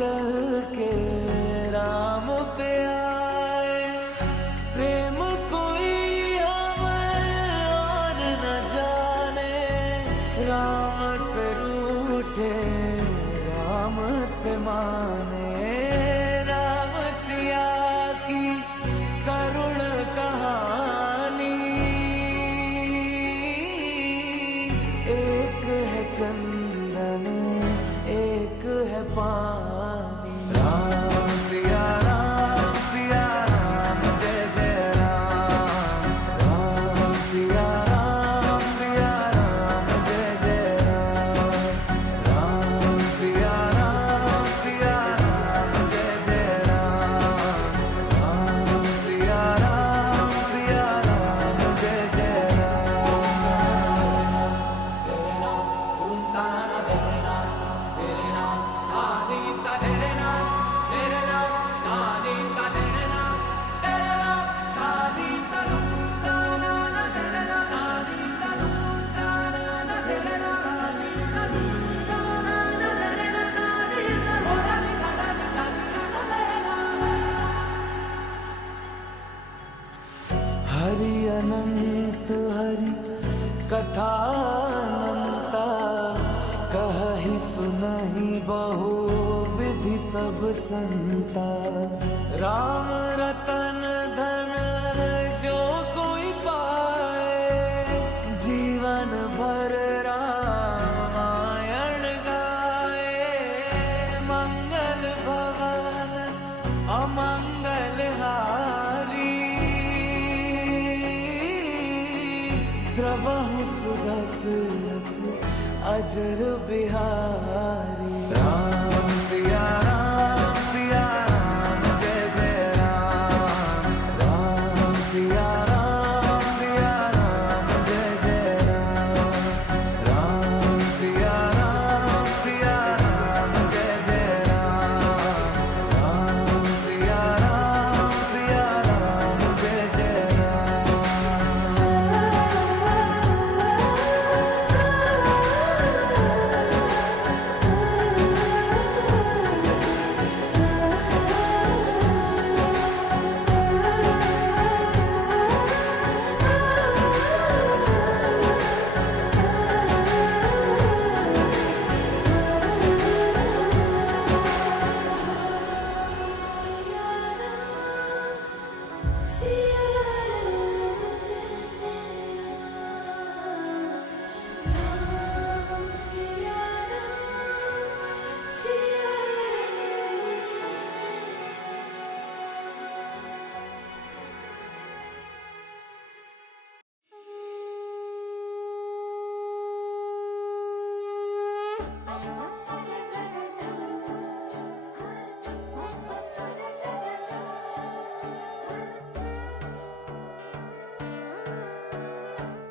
चल के राम पे आए। प्रेम कोई हमें और न जाने, राम से रूठे राम से माने। राम सिया की करुण कहानी, एक है चंदन एक है पानी। राम सिया राम जय जय राम। राम सिया राम जय जय राम। राम सिया राम जय जय राम। राम सिया राम जय जय हरि अनंत हरि कथा अनंता, कहहि सुनहि बहु विधि सब संता। राम रतन धन जो कोई पाए, जीवन भर रामायण गाए। मंगल भवन अमंगल हारी, द्रवहु सुदशरथ अजर बिहारी। राम सिया राम जय जय राम। राम सिया राम जय जय राम। राम सिया राम जय जय राम। राम सिया राम जय जय राम।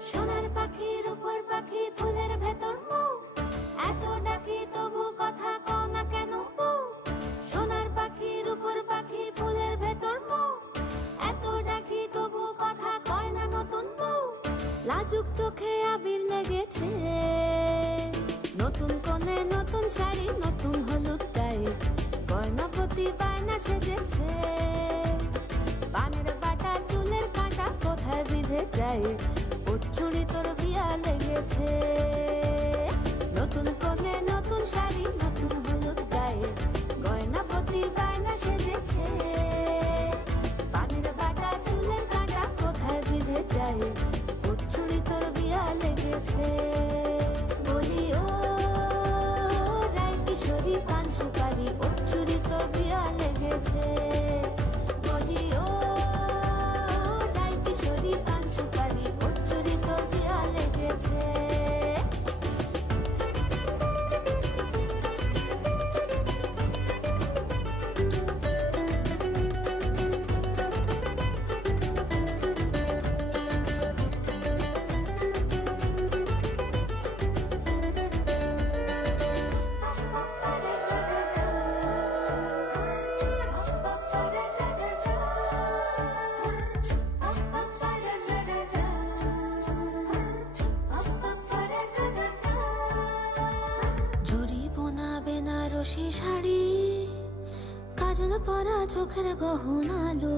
সোনার পাখির উপর পাখি ফুলের ভেতর মৌ, এত ডাকি তবু কথা কও না কেন বউ। সোনার পাখির উপর পাখি ফুলের ভেতর মৌ, এত ডাকি তবু কথা কয় না নতুন বউ। লাজুক চোখে আবির লেগেছে, নতুন কোণে নতুন শাড়ি নতুন হলুদ গায়ে, গয়নাপতি বায়না সেজেছে। পানের বাটা চুলের কাঁটা কোথায় বিঁধে যায়, ছুরি তোর বিয়া লেগেছে। নতুন কোণে নতুন শাড়ি নতুন হলুদ গায়ে, গয়নাপতি বায়না সেজেছে। পানের বাটা চুলের কাঁটা কোথায় বিঁধে যায়, ছুরি তোর বিয়া লেগেছে। বলি ও রায় কিশোরী পান সুপারি, ছুরি তোর বিয়া লেগেছে। বলি ও রায় কিশোরী পান সুপারি, ছুরি তোর বিয়া লেগেছে। জরি বোনা বেনারসি শাড়ি কাজল পরা চোখের গহনালো,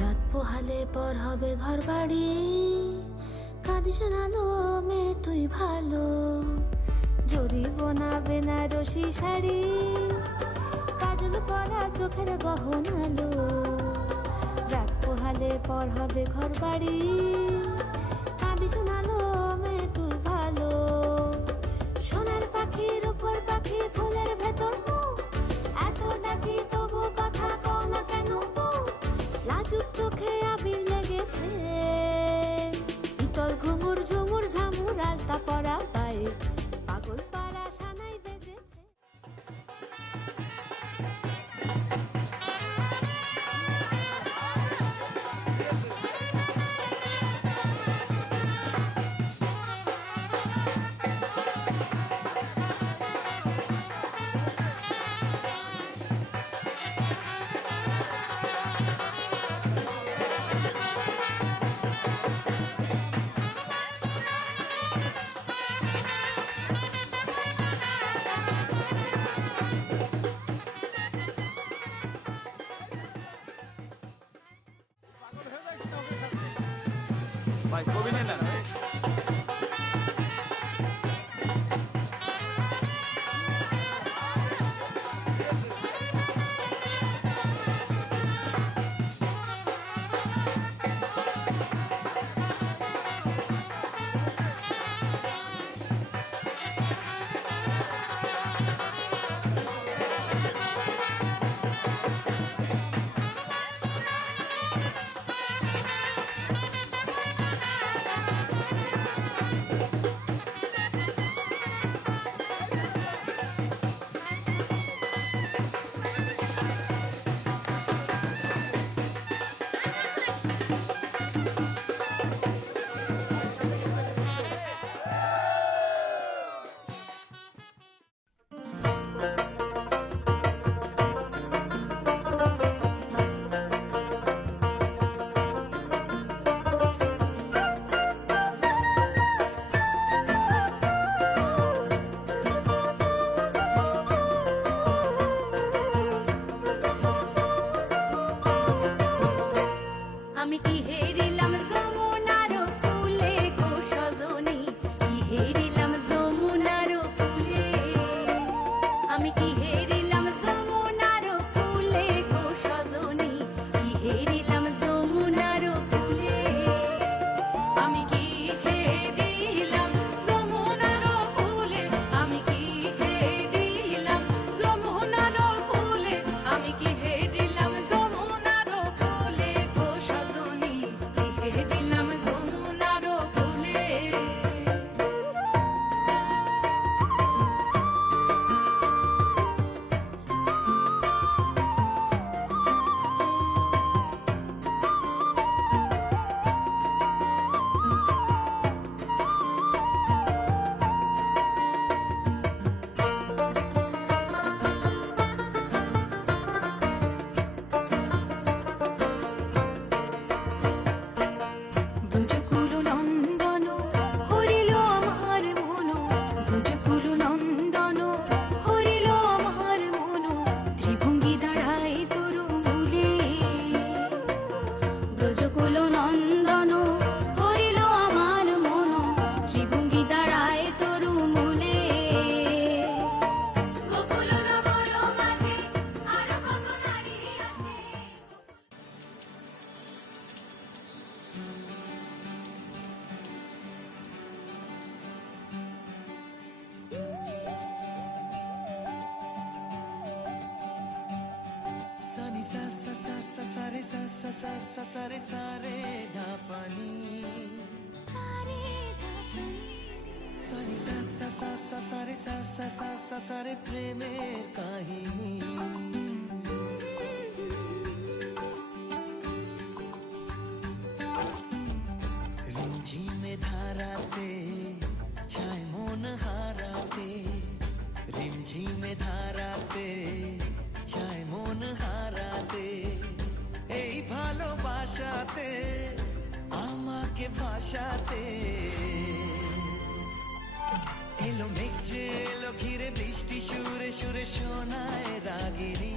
রাত পোহালে পর হবে ঘর বাড়ি। কাঁদিস না লো মেয়ে তুই ভালো, জড়িব না বেনারসি শাড়ি। কাজল পরা চোখের গহনালো, রাত পোহালে পর হবে ঘর বাড়ি। কাঁদিস না লো মেয়ে তুই ভালো, সোনার পাখির উপর পাখি ফুলের ভেতর মুখ। এত ডাকি তবু কথা কও না কেন? লাজুক চোখে আবির লেগেছে, ইতল ঘুমুর ঝুমুর ঝামুর আলতা পরা পায়ে, পাগল পাড়া সানাই বেজেছে। ভাই ছবি নিয়ে নেন। আমি কি হেরিলাম যমুনার কূলে গো সজনী, কি হেরিলাম যমুনার কূলে। আমি কি হেরিলাম যমুনার কূলে গো সজনী, কি হেরিলাম যমুনার কূলে। আমি কি হেরিলাম যমুনার কূলে, আমি কি হেরিলাম যমুনার কূলে, আমি কি হেরিলাম যমুনার কূলে গো সজনী, কি হেরিলাম যমুনার কূলে। ব্রজকুল নন্দন হরিল আমার মন, ব্রজকুল নন্দন হরিল আমার মন, ত্রিভঙ্গি দাঁড়ায় তরু মূলে। ব্রজকুল নন্দন হরিল আমার মন, ত্রিভঙ্গি দাঁড়ায় তরু মূলে। গোকুল নগর মাঝে আরো কত নারী আছে। सानी सा सा सा सा सारे सा सा सा सा सारे सारे धा पानी। सानी सा सा सा सा सारे सा सा सा सा सारे प्रेमेर काहिनी। रिमझिमे धाराते छाय मन हाराते, रिमझिमे धाराते छाয় মন হারাতে। এই ভালোবাসাতে আমাকে ভাসাতে। এলো মেঘ যে এলো ঘিরে বৃষ্টি সুরে সুরে শোনায় রাগিনী।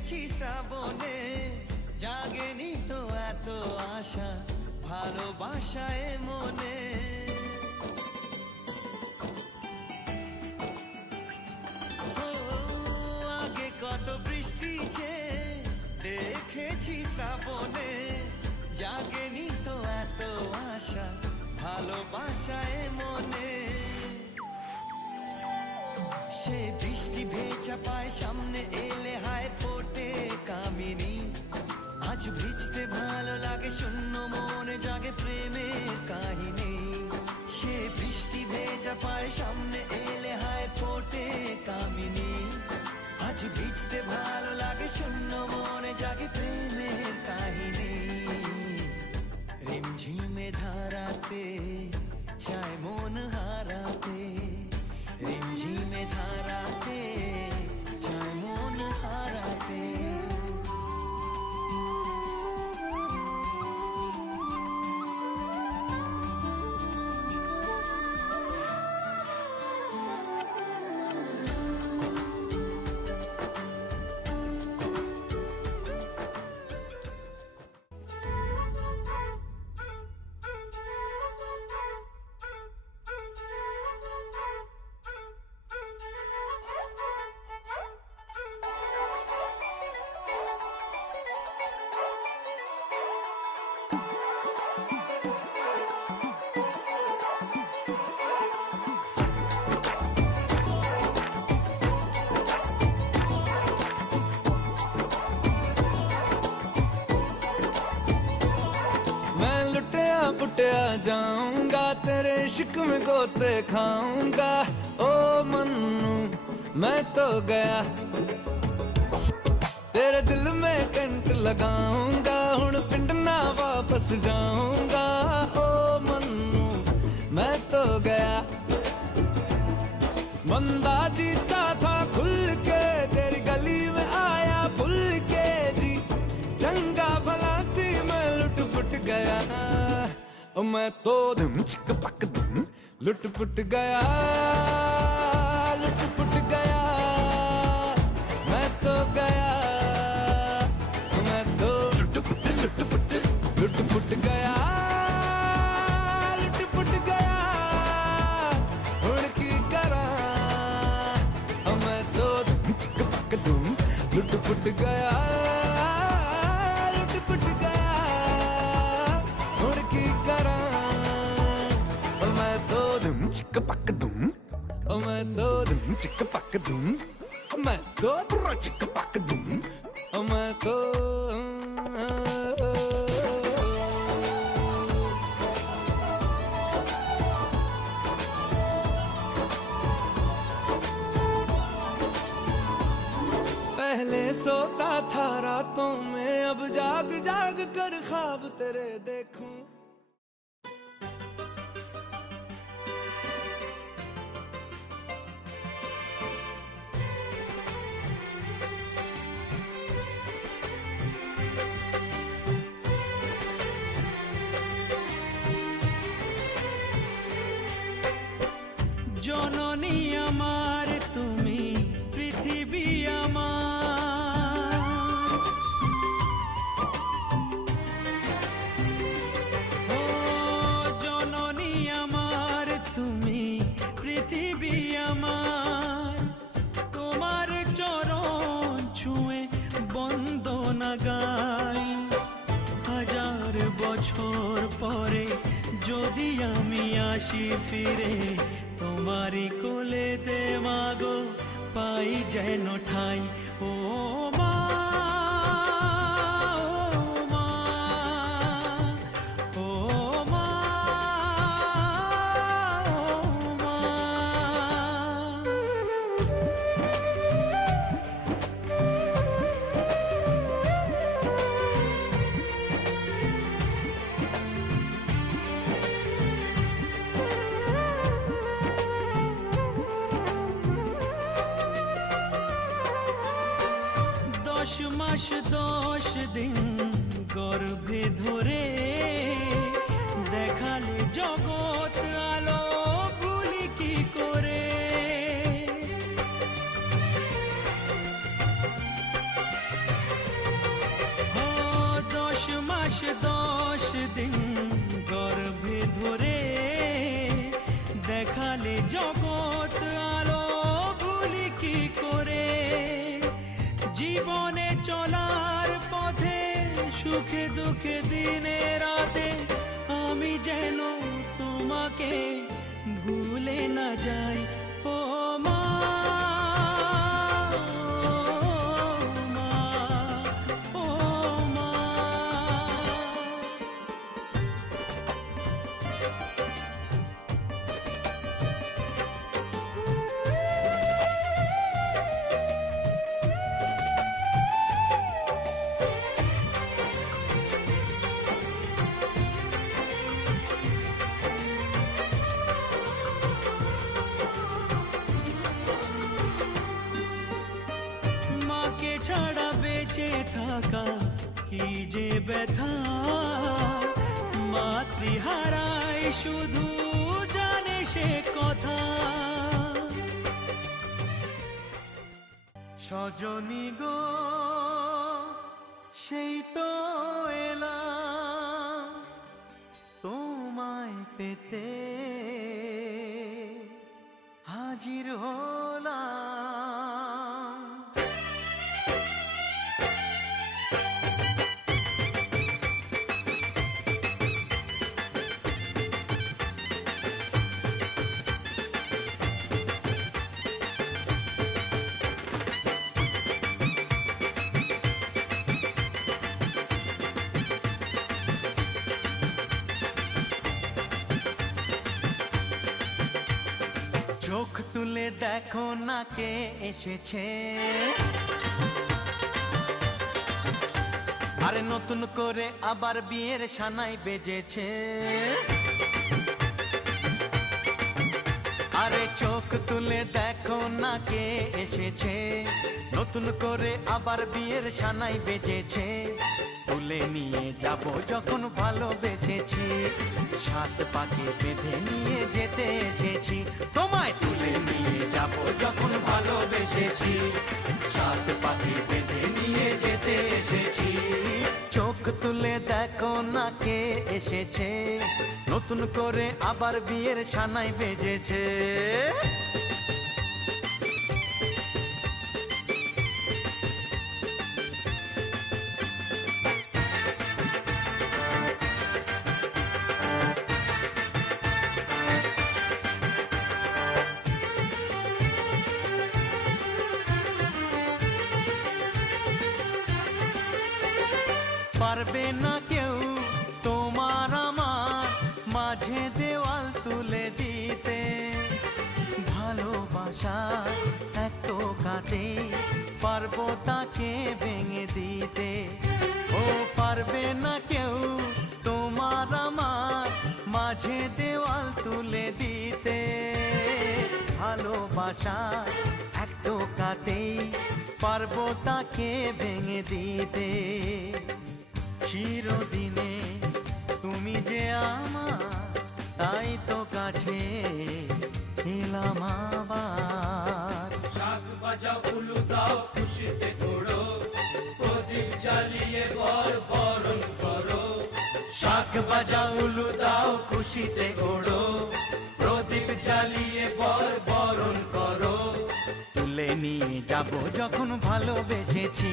দেখেছি শ্রাবণে, জাগেনি তো এত আশা ভালোবাসায় মনে। ও আগে কত বৃষ্টি যে দেখেছি শ্রাবণে, জাগেনি তো এত আশা ভালোবাসায় মনে। সে বৃষ্টি ভেজা পায় সামনে এলে হায় ফোটে কামিনী। আজ ভিজতে ভালো লাগে শূন্য মনে জাগে প্রেমের কাহিনী। সে বৃষ্টি ভেজা পায় সামনে এলে হায় ফোটে কামিনী। আজ ভিজতে ভালো লাগে শূন্য মনে জাগে প্রেমের কাহিনী। রিমঝিমে ধারাতে চায় মন হারাতে, রিমঝিমে ধারাতে চায় মন হারাতে। पुटिया जाऊंगा तेरे इश्क में गोते खाऊंगा। ओ मन्नू मैं तो गया, तेरे दिल में कंट लगाऊंगा। हुण पिंड ना वापस जाऊंगा। ओ मन्नू मैं तो गया। बंदा जीता था खुल के, तेरी गली में आया भूल के जी। चंगा भला सी मैं लुट पुट गया। मैं तो धुम चिक पक धुम लुट पुट गया, लुट पुट गया। मैं तो गया, मैं तो लुट पुट गया, लुट पुट गया। हुण की करा मैं तो धुम चिक पक धुम लुट पुट गया, लुट पुट गया। हुण की करा मैं तो धुम चिक पक धुम, मैं तो धुम चिक पक धुम, मैं तो चिक पक धुम, मैं तो पहले सोता था रातों में, अब जाग जाग कर ख्वाब तेरे देखूं। জননী আমার তুমি, পৃথিবী আমার। ও জননী আমার তুমি, পৃথিবী আমার। তোমার চরণ ছুঁয়ে বন্দনা গাই। হাজার বছর পরে যদি আমি আসি ফিরে, তোমারি কোলেতে মাগো পাই যেন ঠাই। ও মা, ও মা, ও মা, ও মা। দশ মাস 10 দিন গর্ভে ধরে, দেখালে জগৎ আলো ভুলি কি করে। সুখে দুঃখে দিনে রাতে আমি যেন তোমাকে ভুলে না যাই ও মা, ও মা, ও মা। মাকে ছাড়া বেঁচে থাকা কি যে ব্যথা, মাতৃহারায় শুধু জানে সে কথা। সজনী গো সেই তো এলাম তোমায় পেতে, হাজির হলাম। চোখ তুলে দেখো না কে এসেছে, আরে নতুন করে আবার বিয়ের সানাই বেজেছে। আরে চোখ তুলে দেখো না কে এসেছে, নতুন করে আবার বিয়ের সানাই বেজেছে। তুলে নিয়ে যাব যখন ভালোবেসেছি, সাত পাকে বেঁধে নিয়ে যেতে এসেছি। তোমায় তুলে নিয়ে যাব যখন ভালোবেসেছি, সাত পাকে বেঁধে নিয়ে যেতে এসেছি। চোখ তুলে দেখো না কে এসেছে, নতুন করে আবার বিয়ের সানাই বেজেছে। পারবে না কেউ তোমার আমার মাঝে দেওয়াল তুলে দিতে, ভালোবাসা এক টোকাতে পারবো তাকে ভেঙে দিতে। ও পারবে না কেউ তোমার আমার মাঝে দেওয়াল তুলে দিতে, ভালোবাসা এক টোকাতেই পারবো তাকে ভেঙে দিতে। চিরদিনে তুমি যে আমার, তাই তো কাছে এলাম আবার। শাক বাজাও উলু দাও খুশিতে ঘোড়ো, প্রদীপ জ্বালিয়ে বর বরণ করো। শাক বাজা উলু দাও খুশিতে ওড়ো, প্রদীপ জ্বালিয়ে বর বরণ করো। তুলে নিয়ে যাব যখন ভালোবেসেছি,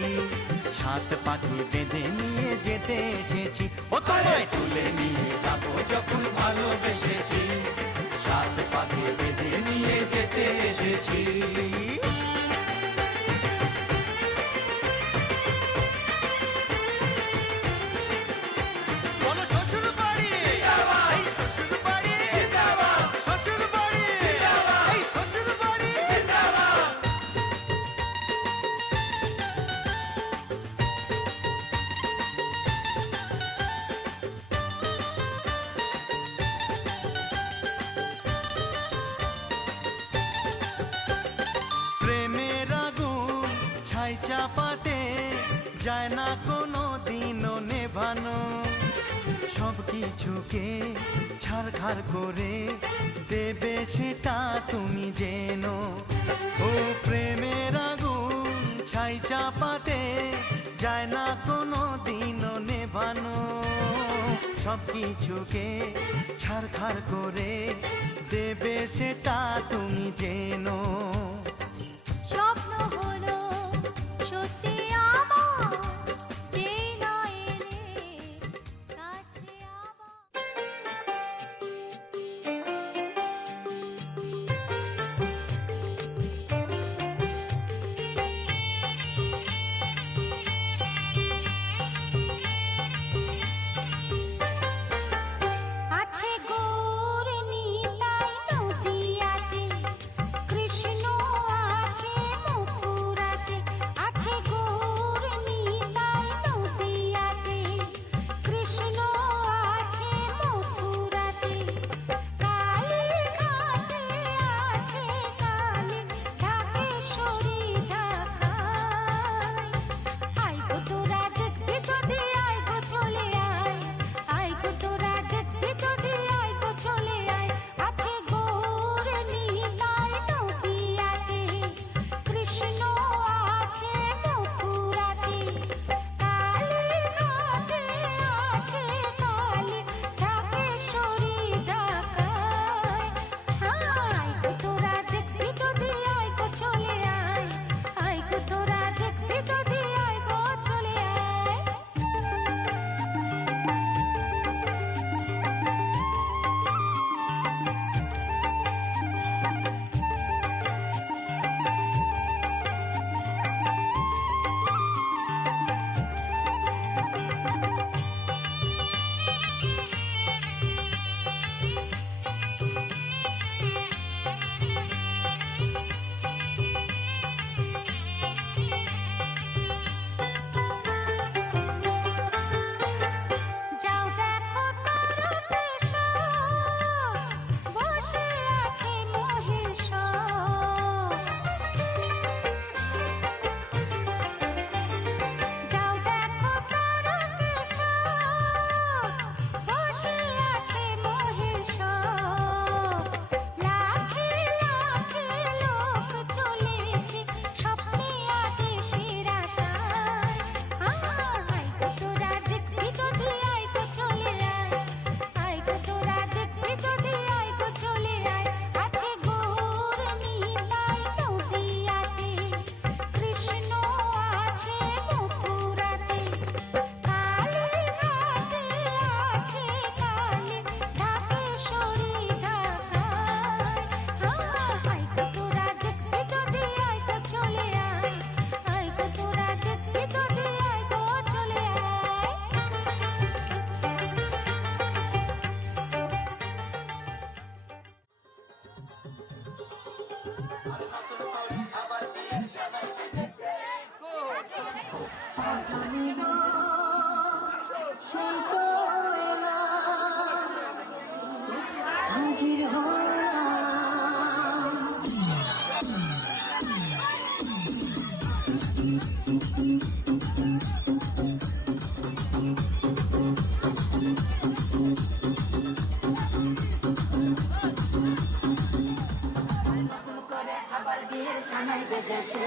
সাত পাখি বেঁধে নিয়ে যেতে এসেছি। ও তোমায় তুলে নিয়ে যাব যখন ভালোবেসেছি, সাত পাখি বেঁধে নিয়ে যেতে এসেছি। বলো শ্বশুর বাড়ি, এই শ্বশুর বাড়ি, শ্বশুর বাড়ি, এই শ্বশুর বাড়ি। প্রেমের আগুন ছাই চাপাতে যায় না কোনো দিনও নেভানো, সব কিছুকে ছারখার করে দেবে সেটা তুমি জেনো। ও প্রেমের আগুন ছাই চাপাতে যায় না কোনো দিনও নেভানো, সব কিছুকে ছারখার করে দেবে সেটা তুমি জেনো। স্বপ্ন হলো সত্যি আমার, যে নয় এলে বেজেছে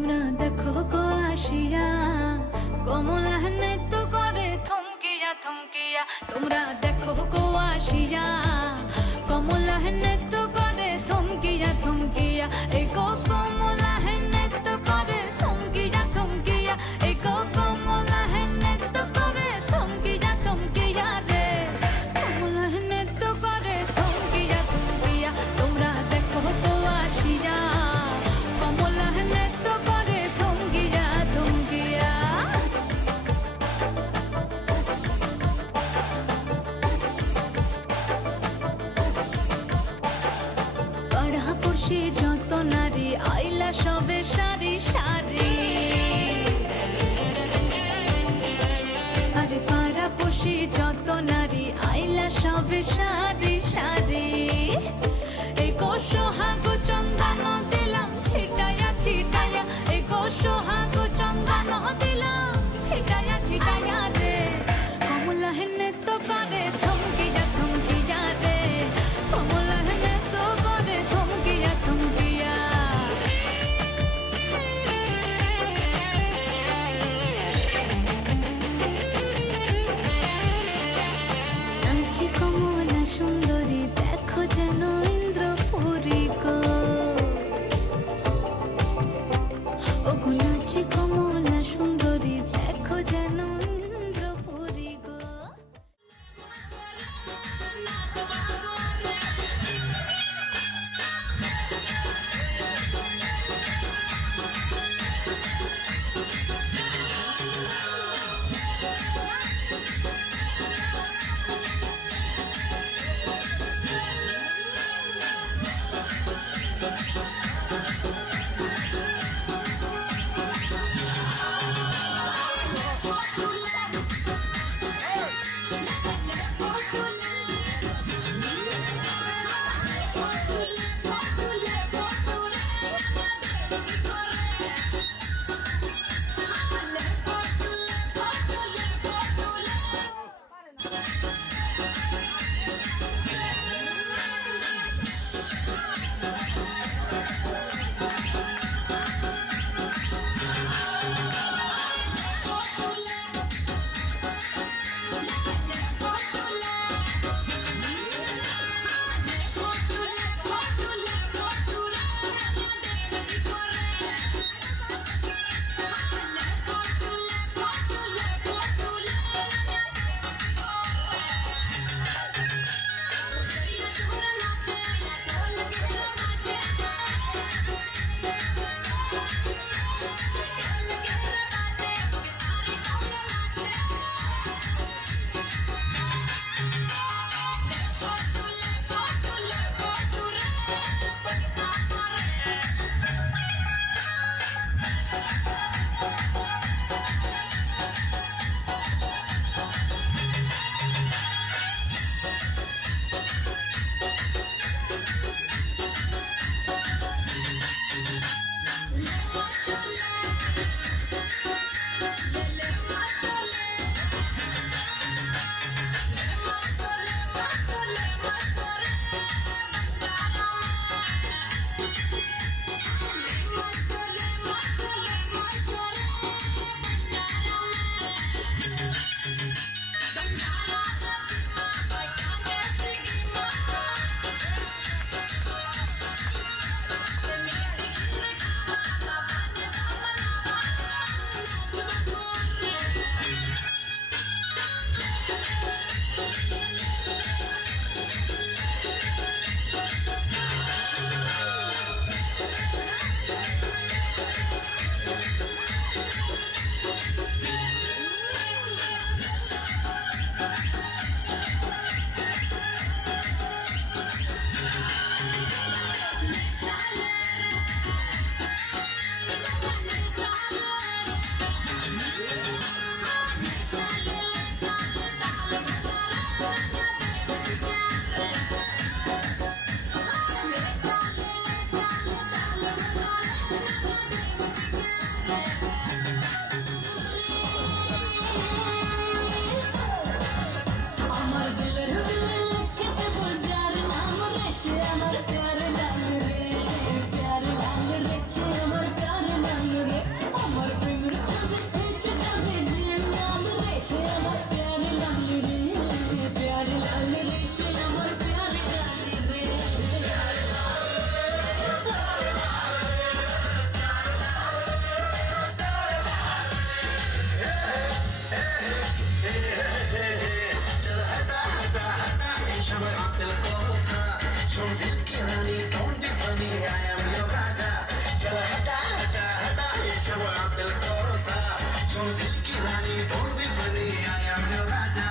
তোমরা দেখো গো আসিয়া কমলা নৃত্য করে থমকিয়া থমকিয়া তোমরা দেখো গো আসিয়া কমলা নৃত্য করে থমকিয়া থমকিয়া এই গো কমলা নৃত্য করে থমকিয়া থমকিয়া এই গো কমলা নৃত্য করে থমকিয়া থমকিয়া রে কমলা নৃত্য করে থমকিয়া থমকিয়া তোমরা দেখো গো আসিয়া কমলা নৃত্য করে থমকিয়া থমকিয়া পাড়াপড়শি যত নারী আইলা সবে সারি সারি আরে পাড়াপড়শি যত নারী আইলা সবে সারি সারি এই গো সোহাগ চন্দন দিলাম ছিটায়া ছিটায়া এই গো সোহাগ চন্দন দিলাম ছিটায়া ছিটায়া রে কমলা নৃত্য করে থমকিয়া থমকিয়া রে কমলা নৃত্য করে থমকিয়া থমকিয়া নাচে কমলা সুন্দর दिल को था सुन दिल की रानी don't be funny I am your राजा चल हटा हटा हटा ये सब दिल को था सुन दिल की रानी don't be funny I am your राजा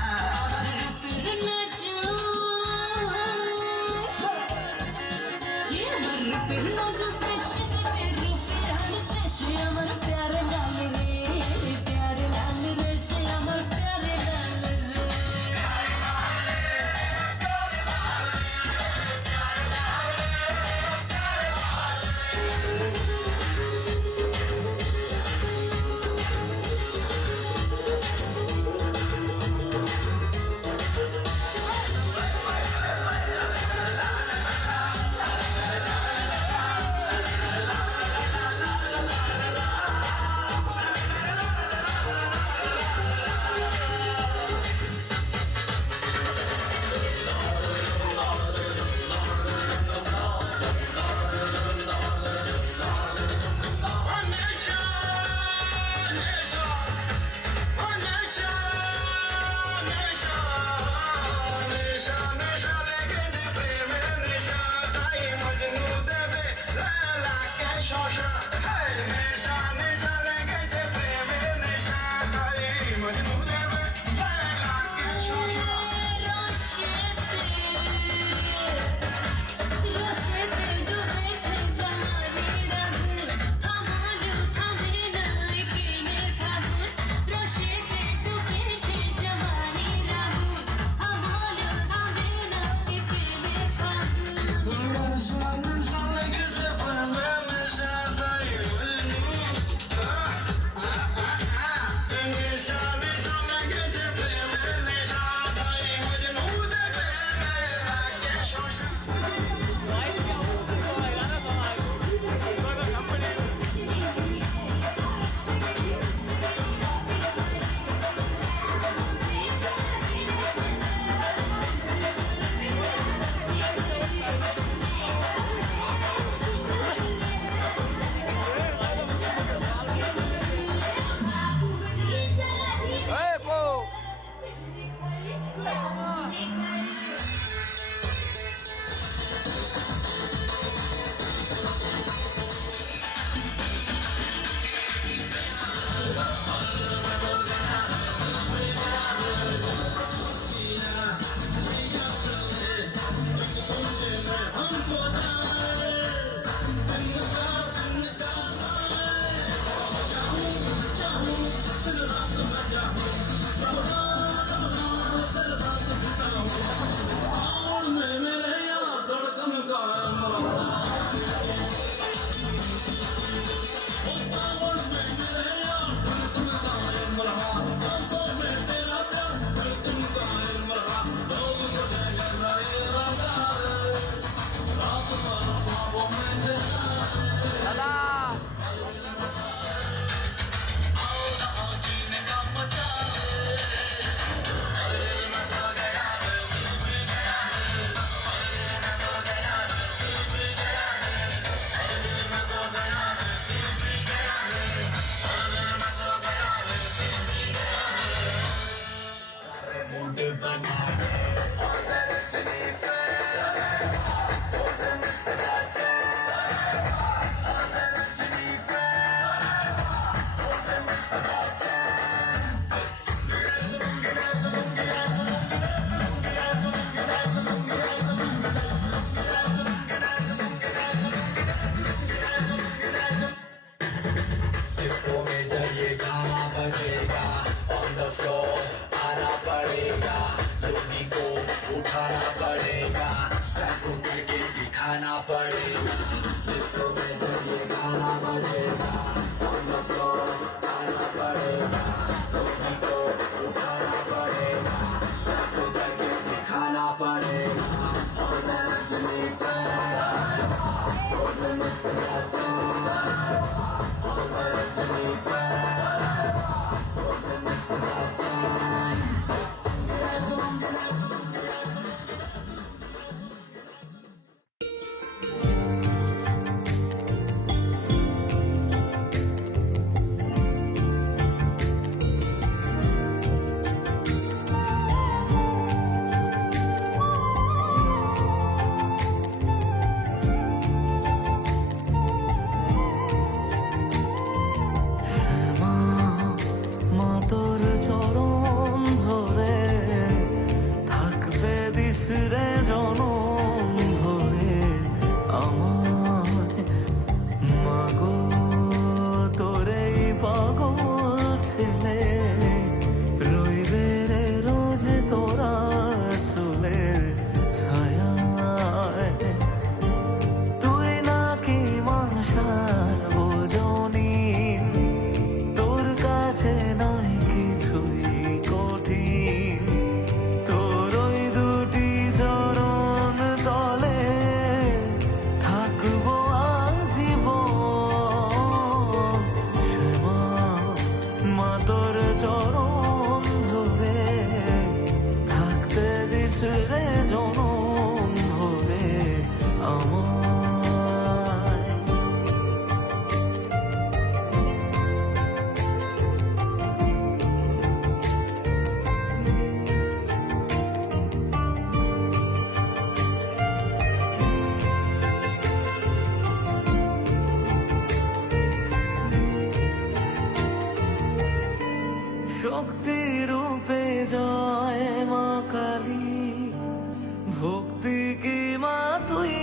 ভক্তি কি মা তুই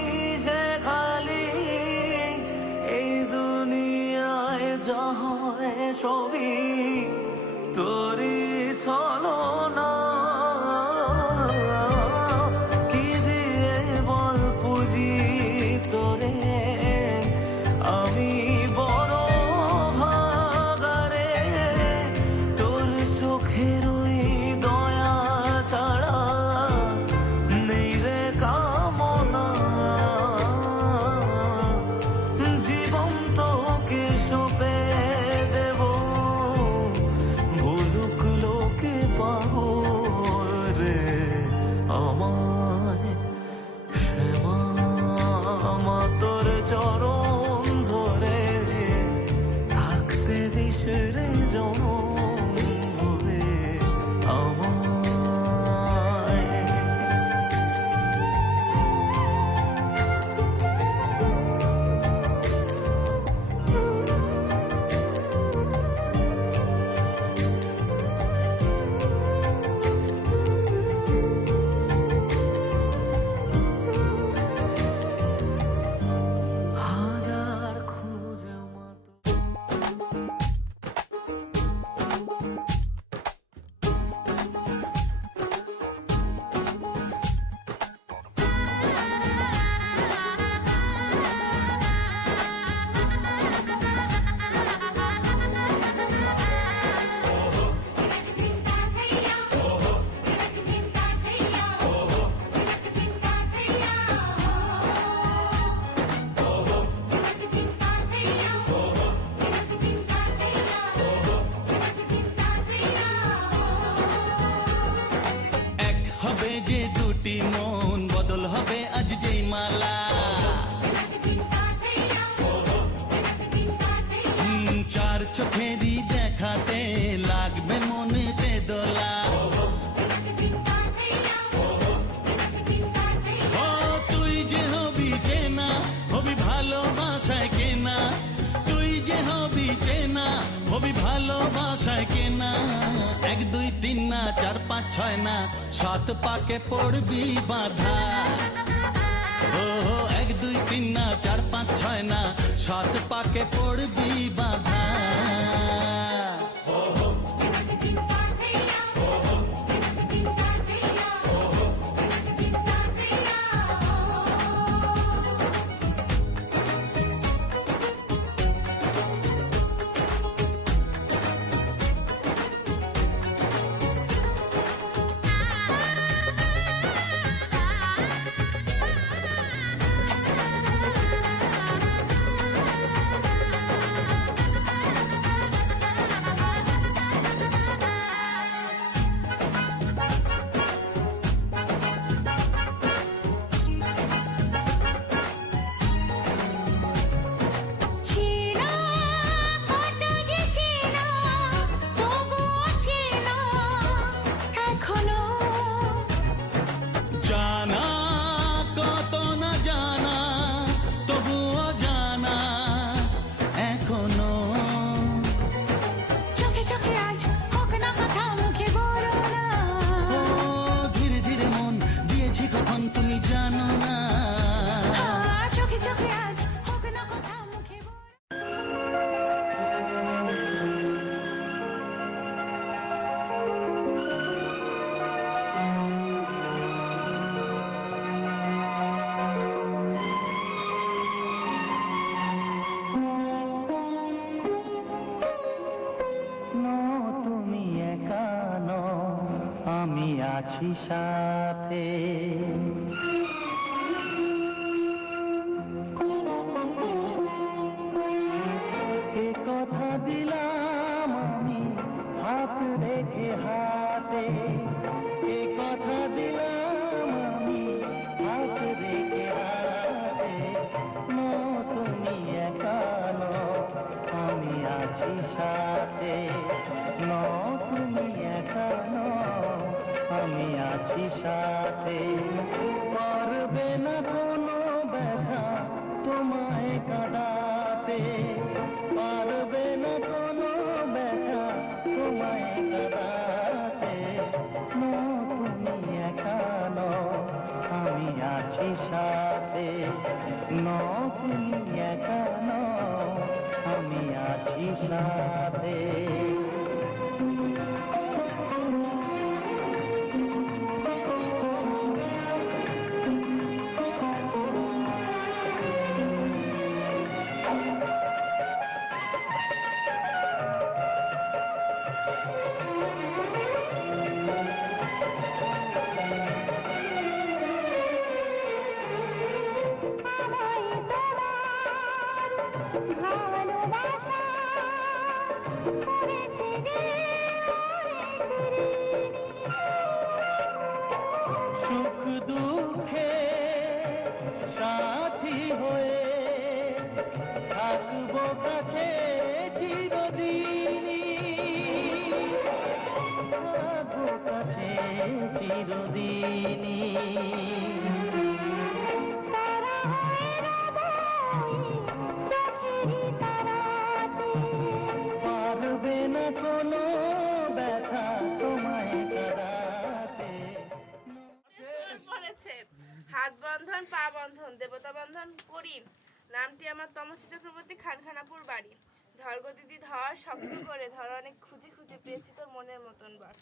সে খালি এই দুনিয়ায় যা হয় সবই তোরই ছলনা। কি দিয়ে বল পুজি তোরে আমি বড় ভাগারে, তোর চোখের ওই দয়া ছাড়া নেই রে কামনা। জীবন তোকে সঁপে দেব, বলুক লোকে পাবো রে আমায়। শ্যামা মা তোর চরণ ধরে থাকতে দিস রে জনম ভরে আমায়। হাজার খুঁজে মা তোর এক হবে যে দুটি মন, বদল হবে আজ যেই মালা। চার চোখেরই দেখাতে লাগবে মনেতে দোলা। ও তুই যে হবি চেনা, হবি ভালোবাসায় কেনা। তুই যে হবি চেনা, হবি ভালোবাসায় কেনা। এক দুই তিন না, চার পাঁচ ছয় না, সাত পাকে পড়বি বাধা। ও এক দুই তিন না, চার পাঁচ ছয় না, সাত পাকে পড়বি বাধা। চেনা কত যে চেনা, তবুও চেনা এখনো। জানা কত না জানা, তবুও জানা এখনো। চোখে চোখে আজ হোক না কথা, মুখে বলো না। ও ধীরে ধীরে মন দিয়েছি কখন তুমি জানো না। চোখে চোখে আজ হোক না কথা, মুখে বলো। তুমি একা নও, আমি আছি সাথে। এ কথা দিলাম আমি হাত রেখে হাতে। এ কথা দিলাম আমি হাত রেখে হাতে। তুমি একা নও, আমি আছি সাথে। তুমি একা নও, আমি আছি সাথে। আছি সাথে, তুমি একা নও, আমি আছি সাথে। সুখ দুঃখে সাথী হয়ে থাকবো কাছে চিরদিনই, থাকবো কাছে চিরদিনই। পারবে না কোনো ব্যথা তোমায় কাঁদাতে। পড়েছে হাত বন্ধন পা বন্ধন দেবতা বন্ধন করি, নামটি আমার তমসী চক্রবর্তী খানখানাপুর বাড়ি। ধর গো দিদি ধর, শক্ত করে ধর, অনেক খুঁজে খুঁজে পেয়েছি তোর মনের মতন বার।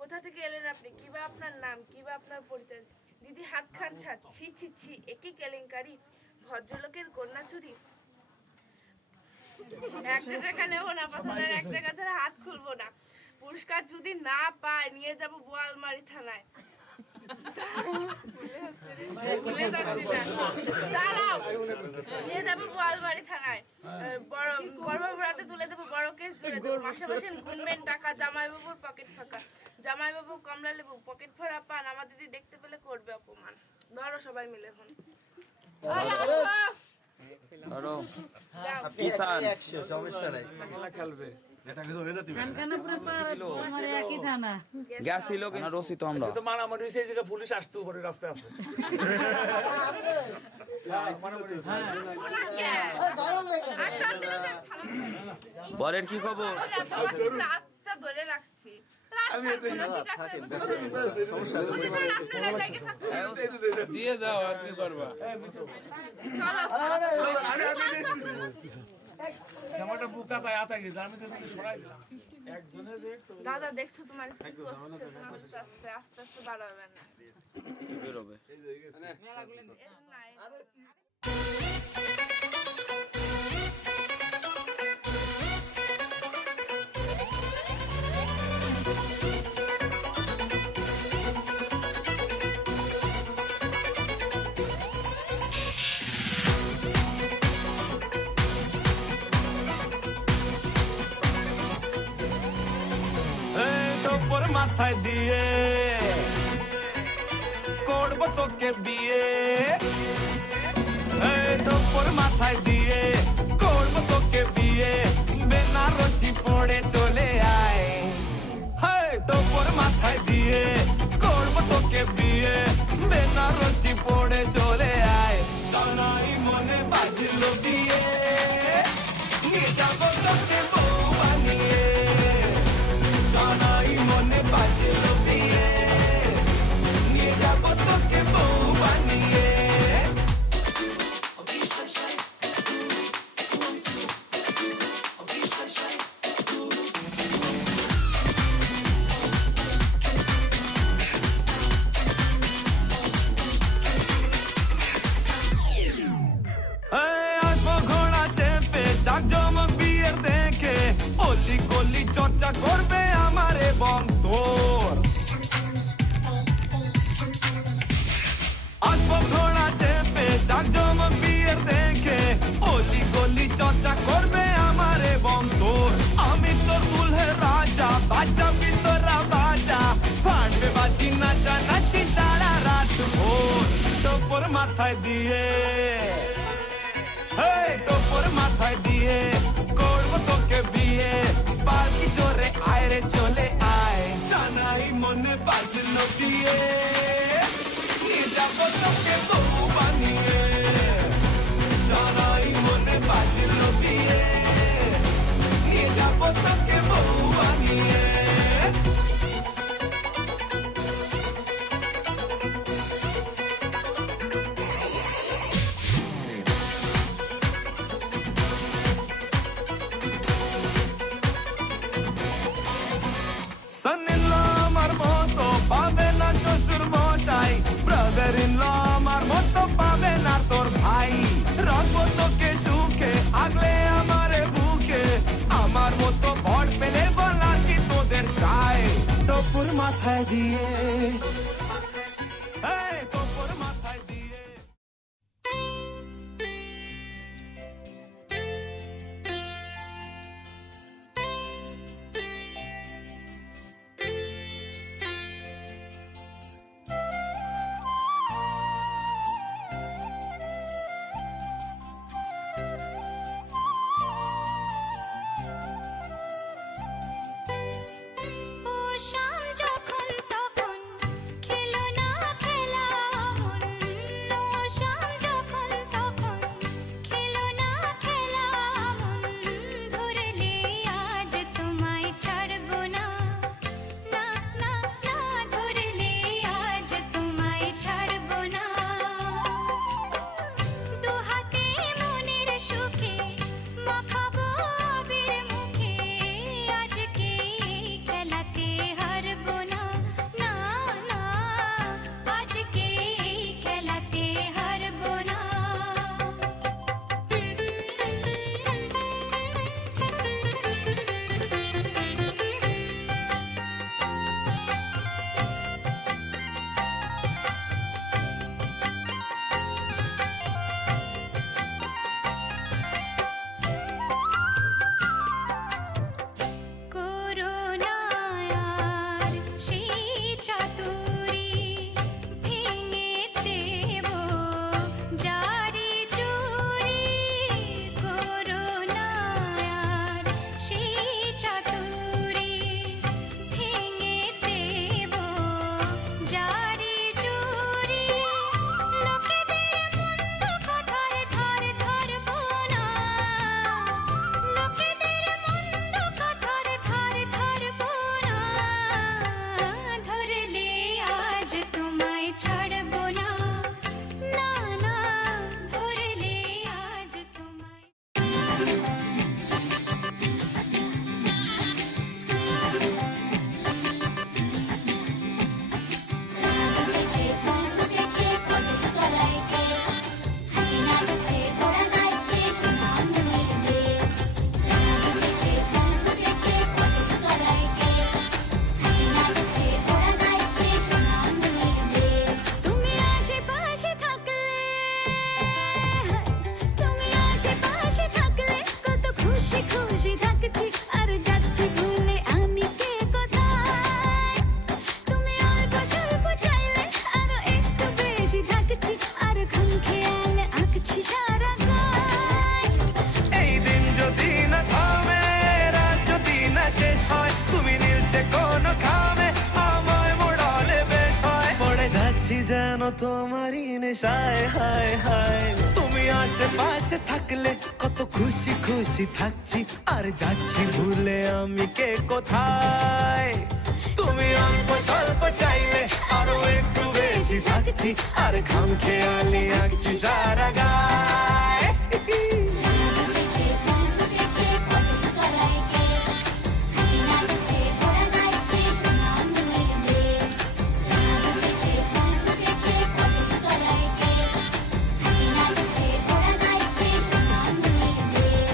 কোথা থেকে এলেন আপনি, কিবা আপনার নাম, কিবা আপনার পরিচয়? দিদি হাত খান ছাড়, ছি ছি ছি, একই কেলেঙ্কারি, ভদ্রলোকের কন্যা চুরি। 1 টাকা নেবো না, পছন্দের 1 টাকা ছাড়া হাত খুলবো না। পুরস্কার যদি না পায় নিয়ে যাবো বোয়ালমারি থানায়। ভুলে যাচ্ছি না, দাঁড়াও, নিয়ে যাবো বোয়ালমারি থানায়। বড় রাতে তুলে দেবো, বড় কেস জুড়ে দেবো। মাসে মাসে গুনবেন টাকা, জামাইবাবুর পকেট ফাঁকা। জামাইবাবু কমলা লেবু, পকেট ভরা পান, আমার দিদি দেখতে পেলে করবে অপমান। ধরো সবাই মিলে এখন। সমস্যা নাই, গেছিল কিনা রসি তো আমরা তো মারামারি হয়েছে, এই জায়গায় পুলিশ আসতে উপরে রাস্তায় আছে। পরের কি খবর? রাতটা ধরে রাখছি, দিয়ে দাও, আর কি করবা? দাদা দেখছো তোমার আস্তে আস্তে আস্তে বাড়াবে না। বেরোবে তোর মাথায় দিয়ে করবো তোকে বিয়ে, তোর মাথায় দিয়ে করবো তোকে বিয়ে, বেনারসি পড়ে চলে আয়। তোর মাথায় দিয়ে করবো তোকে বিয়ে, বেনারসি পড়ে চলে আয়। সানাই মনে বাজলো বিয়ে, নিয়ে যাবো তোকে বউ বানিয়ে। সানাই মনে বাজলো বিয়ে, নিয়ে যাবো তোকে বউ বানিয়ে। আসবো ঘোড়া চেপে, জাকজমক বিয়ের দেখে, অলি গলি চর্চা করবে আমার এবং তোর। আসবো ঘোড়া চেপে, জাকজমক বিয়ের দেখে, অলি গলি চর্চা করবে আমার এবং তোর। আমি তোর দুলহের রাজা, বাচ্চা ভিতরা বাজা, ফাটবে বাজি নাচা নাচি সারা রাত ভোর। তোর মাথায় দিয়ে, তোর মাথায় দিয়ে করবো তোকে বিয়ে, পালকি জোরে আয় রে চলে আয়। সানাই মনে বাজলো বিয়ে, নিয়ে যাবো তোকে বউ বানিয়ে। সানাই মনে বাজলো বিয়ে, নিয়ে যাবো তোকে বউ বানিয়ে। দিয়ে কপর মাথায় দিয়ে ও শাম যখন তখন খেলো না খেলা মন ও শাম যখন তখন খেলো না খেলা মন ধরলে আজ তোমায় ছাড়বো না না না না ধরলে আজ তোমায় ছাড়বো না দুহাতে মনের সুখে মাখাবো আবির মুখে আজকে এই খেলাতে হারবো না না না আজকে এই খেলাতে হারবো না করোনায়ার সেই চাতুরি ভেঙে দেব জারি জুরি করোনায়ার সেই চাতুরি ভেঙে দেব জারি জুরি লোকেদের মন্দ কথার ধার ধরবো না লোকেদের মন্দ কথার ধার ধরবো না ধরলে আজ তোমায় ছাড়বো না না না ধরলে আজ তোমায় ফুটেছে ফুল ফুটেছে কদম তলায় কে হাতি নাচছে ঘোড়া নাচছে সোনা মনের মেয়ে ফুটেছে ফুল ফুটেছে কদম তলায় কে হাতি নাচছে ঘোড়া নাচছে সোনা মনের মেয়ে তুমি আশেপাশে থাকলে কত খুশি খুশি থাকছি আর যাচ্ছি ভুলে আমি কে কোথায় তুমি অল্প স্বল্প চাইলে আরো একটু বেশি থাকছি আর খাম খেয়ালে আঁকছি সারা গায় এই দিন যদি না থামে রাত যদি না শেষ হয় তুমি নীলছে কোন খামে আমায় মোড়ালে বেশ হয় পড়ে যাচ্ছি যেন তোমারই নেশায় হায় হায় তুমি আশেপাশে থাকলে কত খুশি খুশি থাকছি আর যাচ্ছি ভুলে আমি কে কোথায় তুমি অল্প স্বল্প চাইলে আরো একটু বেশি থাকছি আর খাম খেয়ালি আঁকছি সারা গায় ফুটেছে ফুল ফুটেছে কদম তলায় কে হাতি নাচছে ঘোড়া নাচছে সোনা মনের মেয়ে ফুটেছে ফুল ফুটেছে কদম তলায় কে হাতি নাচছে ঘোড়া নাচছে সোনা মনের মেয়ে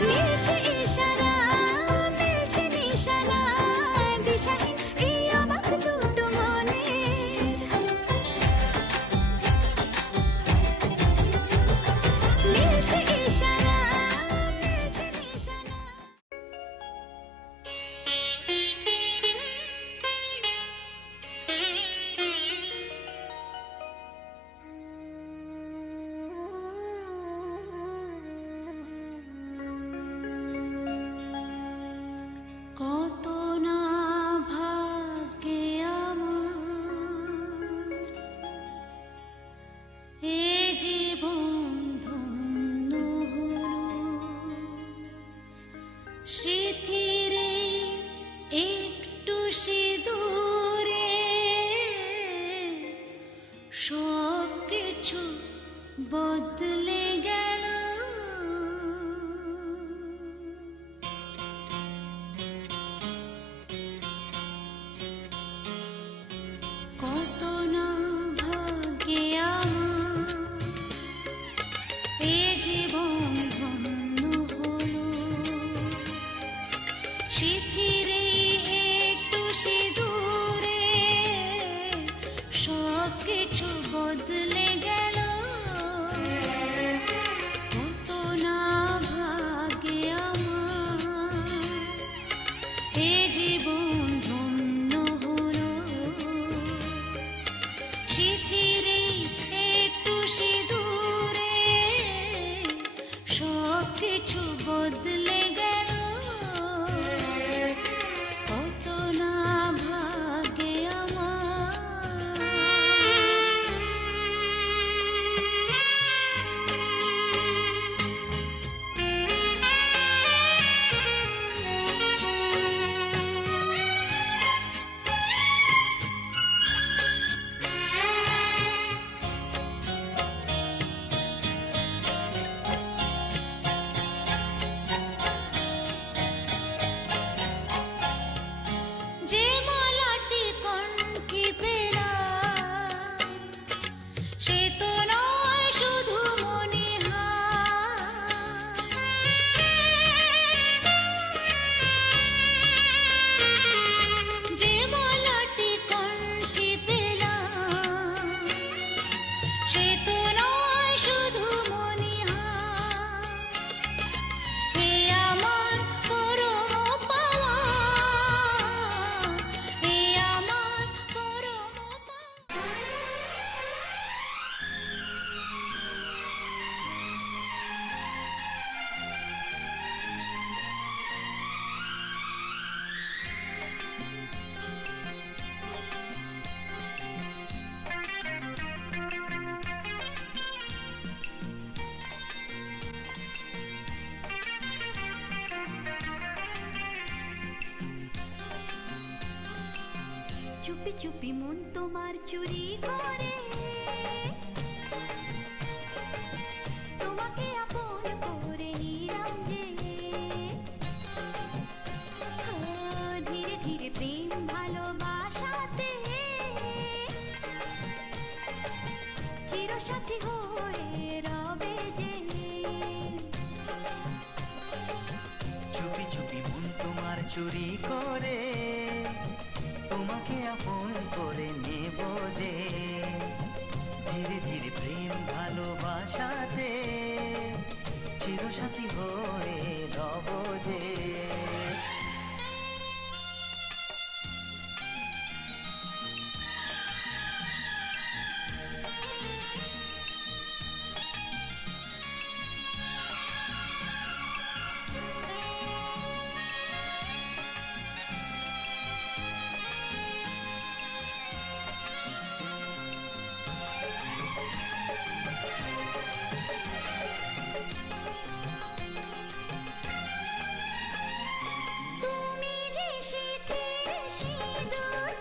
মিলছে ইশারা মিলছে নিশানা দিশাহীন এই অবাক দুটো মনের মিলছে ইশারা মিলছে নিশানা কত না ভাগ্যে আমার এ জীবন ধন্য হলো সিথিরে একটু সিঁদুরে সব কিছু বদলে গেল বদলে গেল কত না ভাগ্যে আমার এ জীবন ধন্য হলো শিথিরে একটু সিঁদুরে সব কিছু বদলে গেল কত না ভাগ্যে যে মালাটি কণ্ঠে পেলাম সে তো নয় শুধু মনে যে মালাটি কণ্ঠে পেলাম সে তো নয় শুধু মনে এ আমার পরম পাওয়া এ আমার পরম পাওয়া চুপি চুপি মন তোমার চুরি করে তোমাকে আপন করে নিলাম যে ধীরে ধীরে প্রেম ভালোবাসাতে চিরসাথী হয়ে রবে যে চুপি চুপি মন তোমার চুরি করে তোমাকে আপন করে নেব যে ধীরে ধীরে প্রেম ভালোবাসাতে চিরসাথী হয়ে রব যে তুমি যে শীতের সিঁদুর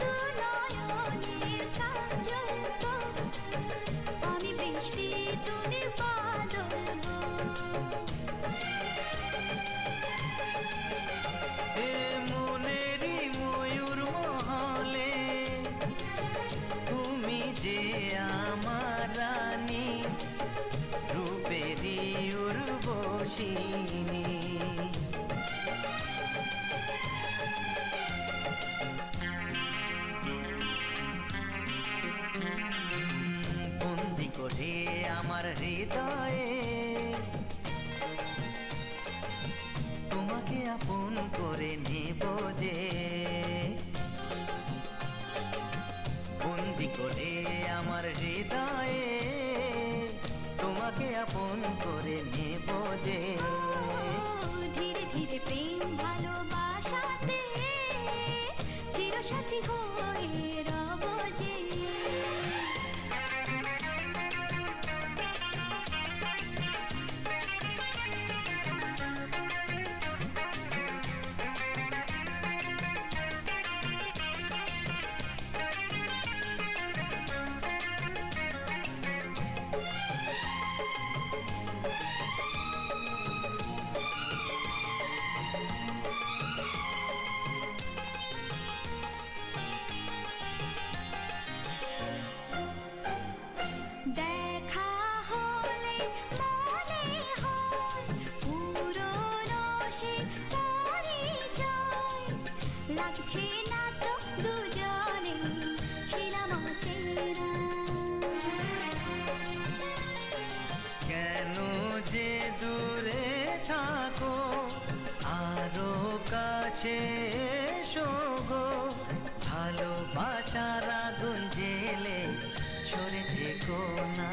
দু নয়নের কাজল গো আমি বৃষ্টি তুমি বাদল গো এ মনেরই ময়ূর মহলে তুমি যে আমার রানী রূপেরই উর্বশিনী বন্দি করে আমার হৃদয়ে তোমাকে আপন করে নেব যে বন্দি করে আমার হৃদয়ে তোমাকে আপন করে নেব যে ধীরে ধীরে প্রেম ভালোবাসাতে চিরসাথী হয়ে রব যে লাগছে না তো দুজনে ছিলাম অচেনা সরে থেকো না।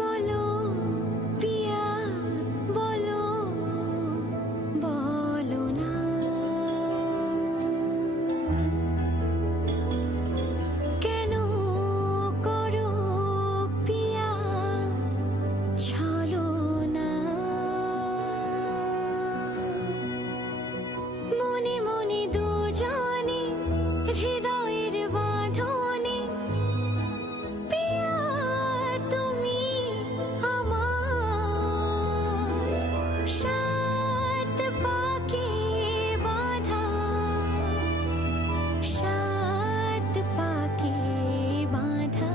বলো পিয়া বলো, বলো না কেন করো পিয়া ছলনা। মনে মনে দুজনে হৃদয়ের বাঁধনে পিয়া তুমি আমার সাত পাকে বাঁধা, সাত পাকে বাঁধা,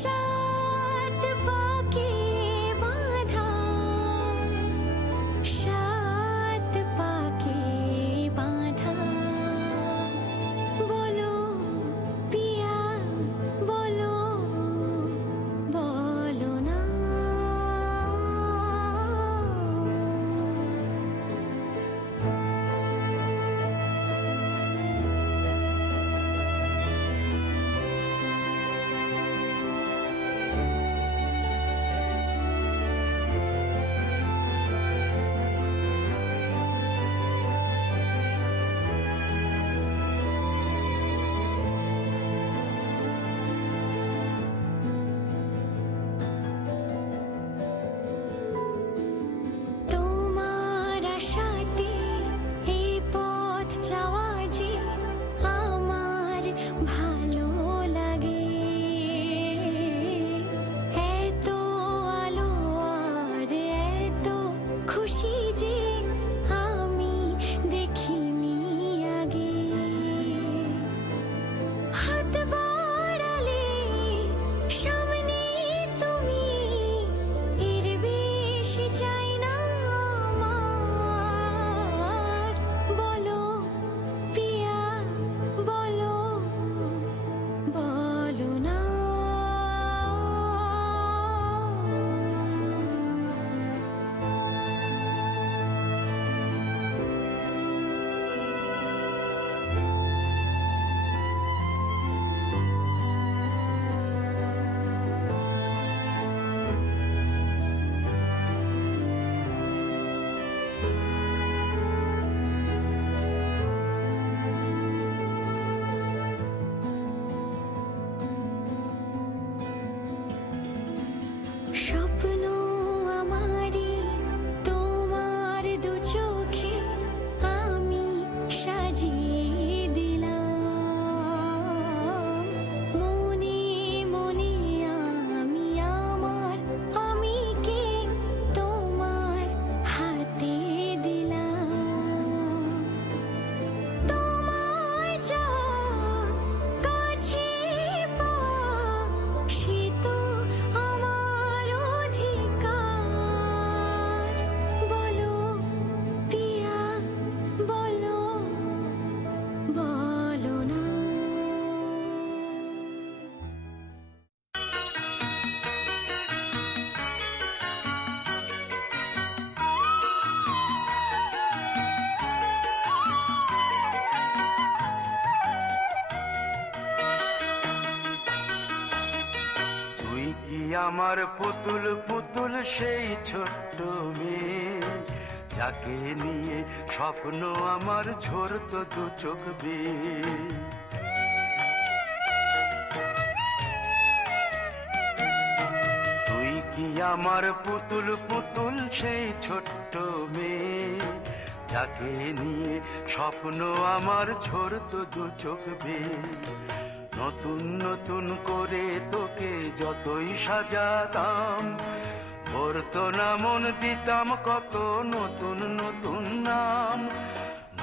সাত পাকে বাঁধা, সাত পাকে বাঁধা। বলো পিয়া বলো, বলো না তোমার আশাতে এই পথ যাওয়া যে আমার ভালো লাগে। এত আলো আর এত খুশি যে আমি দেখিনি আগে। হাত বাড়ালে সামনে তুমি, এর বেশি চাই না আমার। বলো পিয়া বলো, বলো না স্বপ্ন আমারি তোমার দু চোখে আমি সাজিয়ে দিলাম। মনে মনে আমি আমার আমিকে তোমার হাতে দিলাম। তোমায় যা কাছে পাওয়া সে তো আমার অধিকার। বলো পিয়া বলো, বলো না তুই কি আমার পুতুল পুতুল সেই ছোট্ট মেয়ে, যাকে নিয়ে স্বপ্ন আমার ঝরতো দু চোখ বেয়ে। তুই কি আমার পুতুল পুতুল সেই ছোট্ট মেয়ে, যাকে নিয়ে স্বপ্ন আমার ঝরতো দু চোখ বেয়ে। নতুন নতুন করে তোকে যতই সাজাতাম, ভরতো না মন, দিতাম কত নতুন নতুন নাম।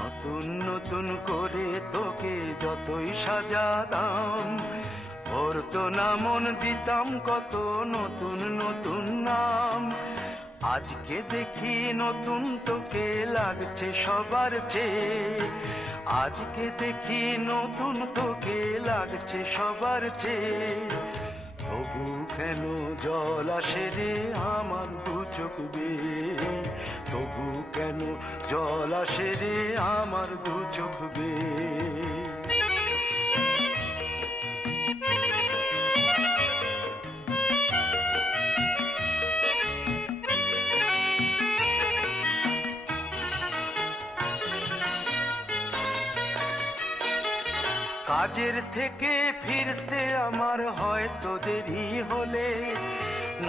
নতুন নতুন করে তোকে যতই সাজাতাম ভরতো না মন, দিতাম কত নতুন নতুন নাম। আজকে দেখি নতুন তোকে লাগছে সবার চেয়ে, আজকে দেখি নতুন তোকে লাগছে সবার চেয়ে। তবু কেন জল আসে রে আমার দু চোখ বেয়ে, তবু কেন জল আসে রে আমার দু চোখ বেয়ে। কাজের থেকে ফিরতে আমার হয়তো দেরি হলে,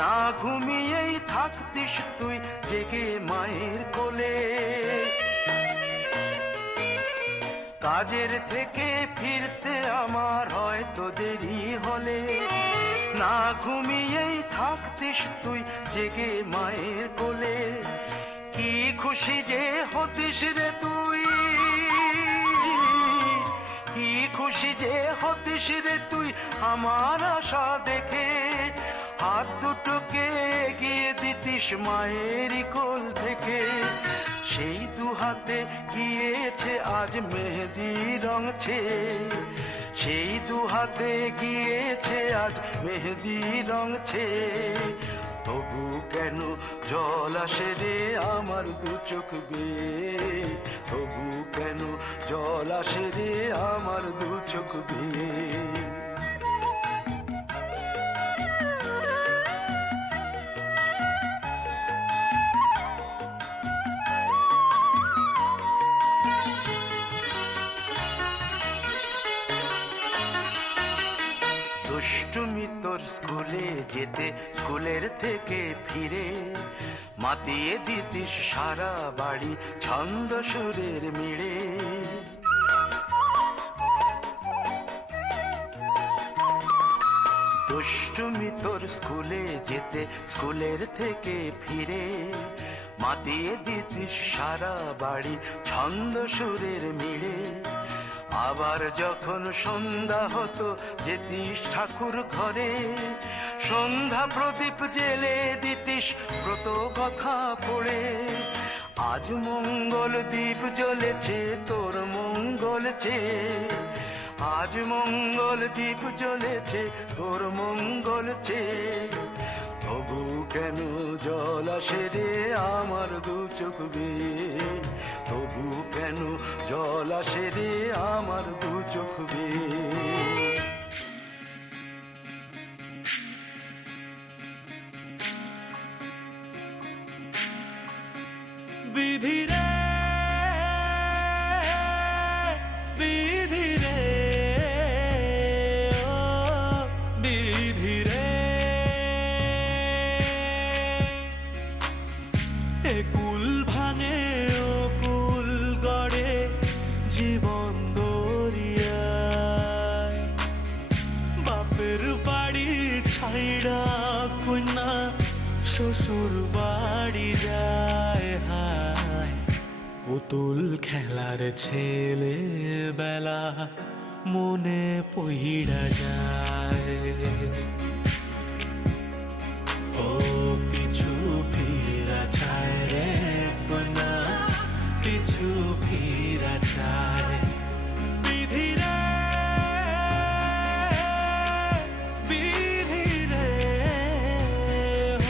না ঘুমিয়েই থাকতিস তুই জেগে মায়ের কোলে। কাজের থেকে ফিরতে আমার হয়তো দেরি হলে, না ঘুমিয়েই থাকতিস তুই জেগে মায়ের কোলে। কি খুশি যে হতিস রে তুই, কি খুশি যে হতিস রে তুই আমার আশা দেখে। হাত দুটোকে এগিয়ে দিতিস মায়েরই কোল থেকে, সেই দু হাতে গিয়েছে আজ মেহেদি রং ছেয়ে, সেই দু হাতে গিয়েছে আজ মেহেদি রং ছেয়ে। তবু কেন জল আসে রে আমার দু চোখ বেয়ে, তবু কেন জল আসে রে আমার দু চোখ বেয়ে। দুষ্টুমি তোর স্কুলে যেতে, স্কুলের থেকে ফিরে মাতিয়ে দিতিস সারা বাড়ি ছন্দ সুরের মিড়ে। দুষ্টুমি তোর স্কুলে যেতে, স্কুলের থেকে ফিরে মাতিয়ে দিতিস সারা বাড়ি ছন্দ সুরের মিড়ে। আবার যখন সন্ধ্যা হতো যেতিস ঠাকুর ঘরে, সন্ধ্যা প্রদীপ জেলে দিতিস ব্রত কথা পড়ে। আজ মঙ্গল দ্বীপ জ্বলেছে তোর মঙ্গল চেয়ে, আজ মঙ্গল দ্বীপ জ্বলেছে তোর মঙ্গল চেয়ে। তবু কেন জল আসে রে আমার দু চোখ বেয়ে, তবু কেন জল আসে রে আমার দু চোখ বেয়ে। বিধি রে, বিধি রে, ও বিধি রে। এ কুল ভাঙে ও কুল গড়ে জীবন দরিয়ায়, বাপের বাড়ি ছাইড়া কন্যা শ্বশুর বাড়ি যায়। হায় পুতুল খেলার ছেলে বেলা মনে পইড়া যায়। ও পিছু ফিরা চায় রে কন্যা, পিছু ফিরা চায়। বিধি রে, বিধি রে,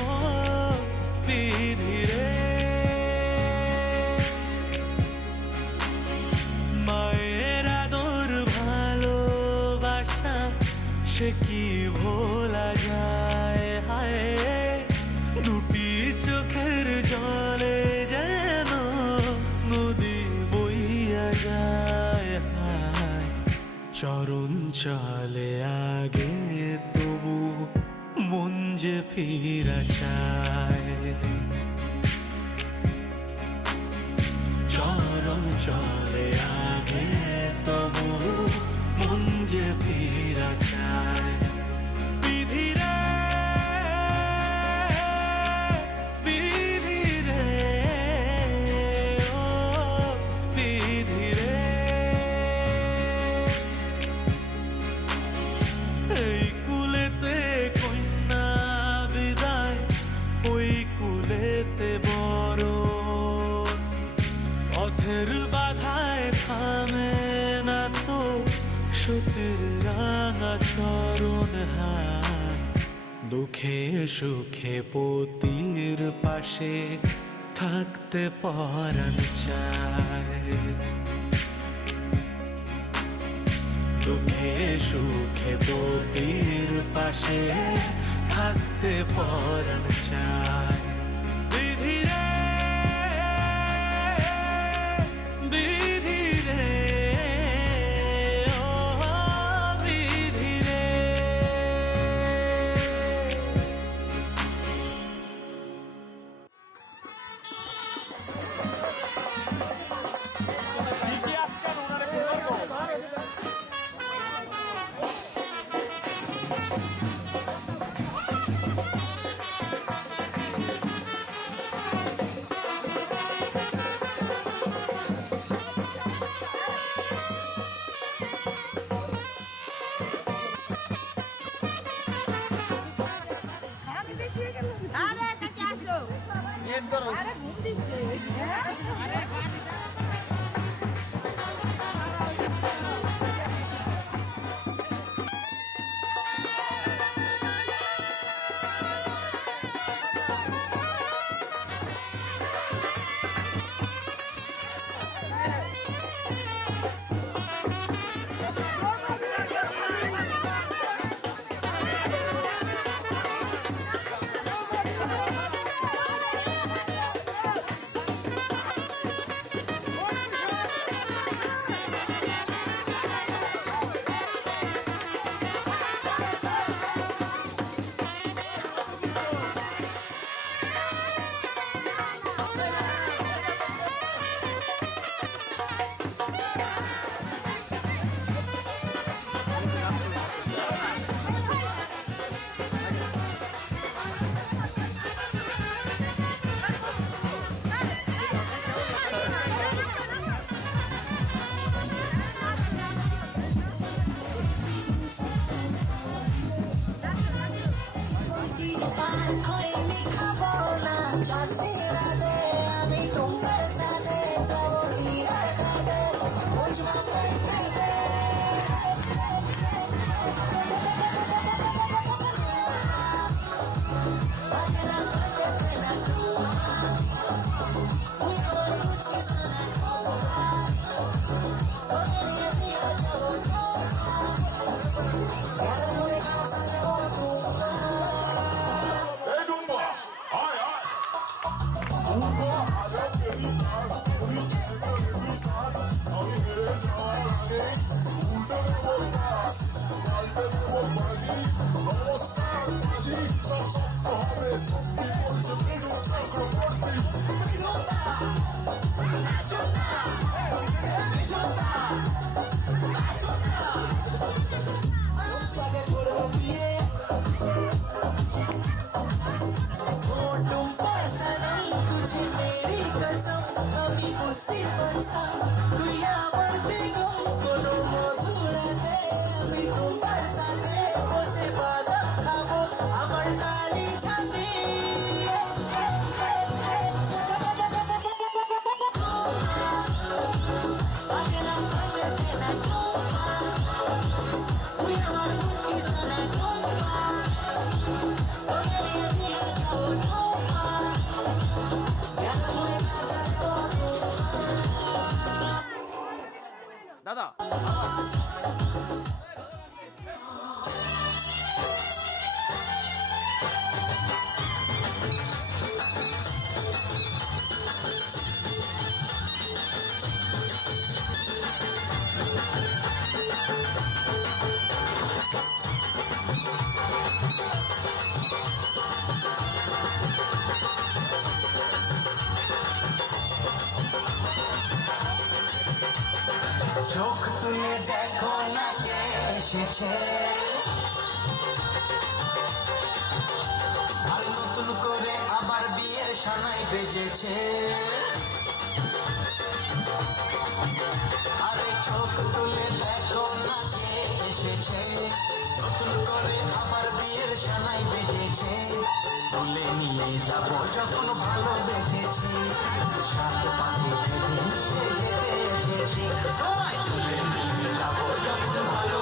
ও বিধি রে। মায়ের আদর ভালোবাসা সে কি ভোলা যায়। হায় দুটি চোখের জলে যেন নদী বইয়া যায়। হায় চরণ চলে আগে তবু মন যে ফিরা চায়। চরণ চলে আগে তবু মন যে ফিরা চায়। বিধি রে, বিধি রে, ও বিধি সতীর রাঙা চরণ হাত, দুঃখে সুখে পতির পাশে থাকতে পরাণ চায়। দুঃখে সুখে পতির পাশে থাকতে পরাণ চায়। বিধি রে, বিধি রে, ও বিধি রে। দাদা চোখ তুলে দেখো না কে এসেছে, আর নতুন করে আবার বিয়ের সানাই বেজেছে। আরে চোখ তুলে দেখো না কে এসেছে, নতুন করে আবার বিয়ের সানাই বেজেছে। তুলে নিয়ে যাব যখন ভালোবেসেছি, সাত পাখি থেকে নিয়ে যেতে এসেছি। তুলে নিয়ে যাব যখন ভালো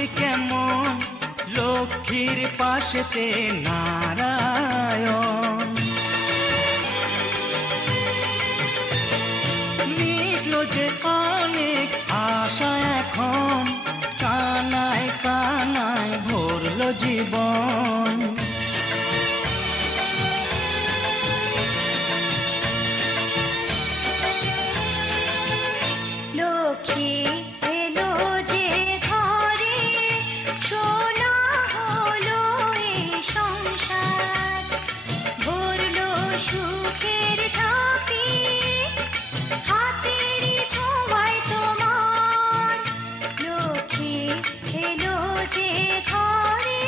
যে কেমন লক্ষ্মীর পাশেতে নারায়ণ। মিটলো যে অনেক আশা এখন, কানায় কানায় ভরলো জীবন। লক্ষ্মী এলো যে ঘরে, সোনা হলো এই সংসার, ভরলো সুখের ঝাঁপি, হাতেরই ছোঁয়ায় তোমার। লক্ষ্মী এলো যে ঘরে।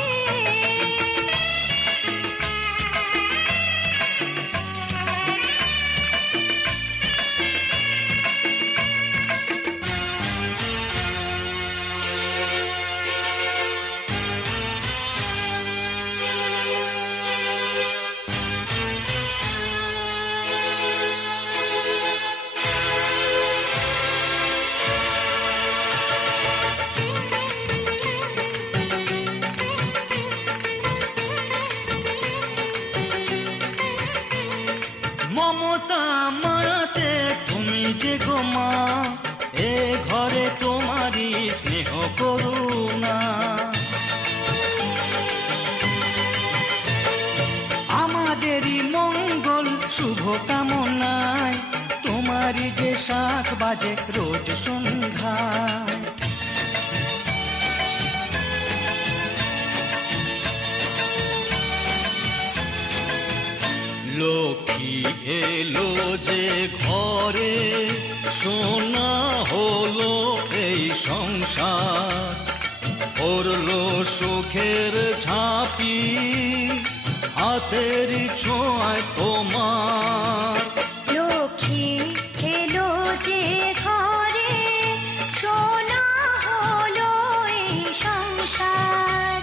মমতা মায়াতে তুমি যে গো মা, এ ঘরে তোমারই স্নেহ করুণা। আমাদেরই মঙ্গল শুভ কামনায় তোমারই যে শাখ বাজে রোজ সন্ধ্যায়। লক্ষ্মী এলো যে ঘরে, সোনা হলো এই সংসার, পড়লো সুখের ঝাঁপি, হাতের ছোঁয়ায় তোমার। লক্ষ্মী এলো যে ঘরে, সোনা হলো এই সংসার,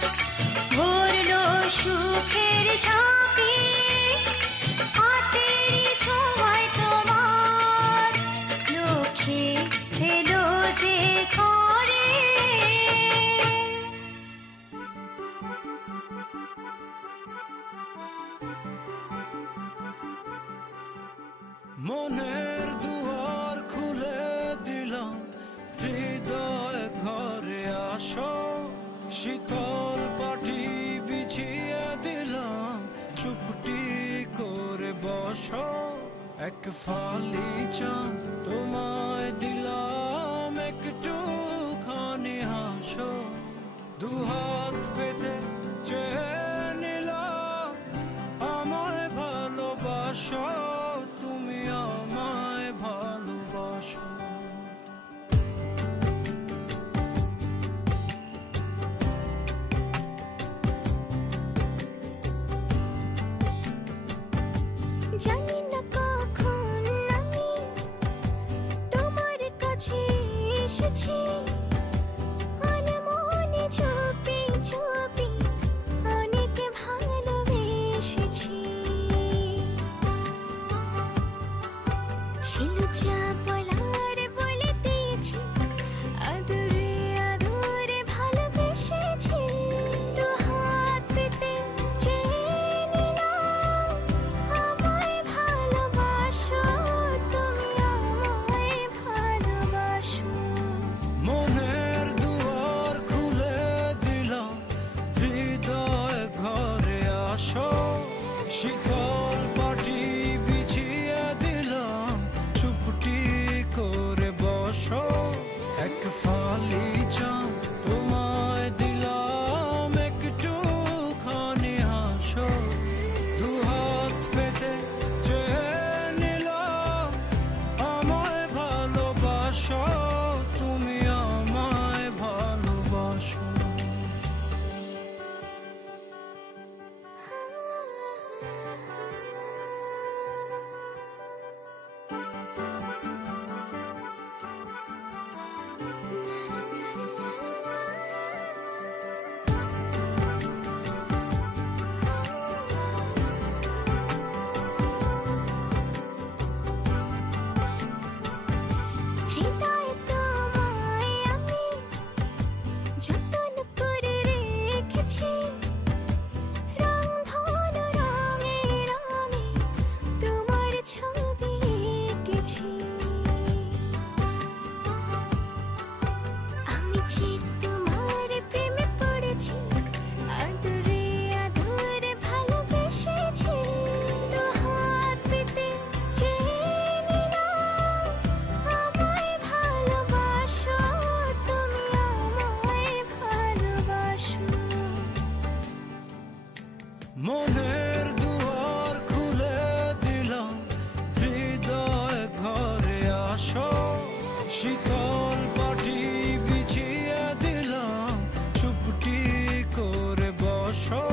ভরলো সুখের ঝাঁপি, হাতেরই ছোঁয়ায় তোমার। লক্ষ্মী এলো যে ঘরে। মনের দুয়ার খুলে দিলাম, হৃদয় ঘরে আসো, শীতল পাটি বিছিয়ে দিলাম, চুপটি করে বসো। এক ফালি চাঁদ তোমায় দিলাম, একটুখানি হাসো। দুহাত পেতে চেয়ে নিলাম, আমায় ভালোবাসো, তুমি আমায় ভালোবাসো। জানি না কখন আমি তোমার কাছে এসেছি, আনমনে চুপি চুপি অনেক ভালোবেসেছি। ছিল যা বলার বলে দিয়েছি, আদরে আদরে ভালোবেসেছি। দু হাত পেতে চেয়ে নিলাম, আমায় ভালোবাসো, তুমি আমায় ভালোবাসো। মনের দুয়ার খুলে দিলাম, হৃদয় ঘরে আসো, শীতল পাটি বিছিয়ে দিলাম, চুপটি করে বসো। এক ফালি চাঁদ তোমায় দিলাম, একটুখানি হাসো। দুহাত পেতে চেয়ে নিলাম, আমায় ভালোবাসো, তুমি আমায় ভালোবাসো। না পড়েছি তোমার প্রেমে পড়েছি আদরে আদরে ভালোবেসেছি তো হাত পেতে চেয়ে নিলাম আমায় ভালোবাসো তুমি আমায় ভালোবাসো মনের দুয়ার খুলে দিলাম হৃদয় ঘরে আসো শীতল পাটি বিছিয়ে দিলাম চুপটি করে বসো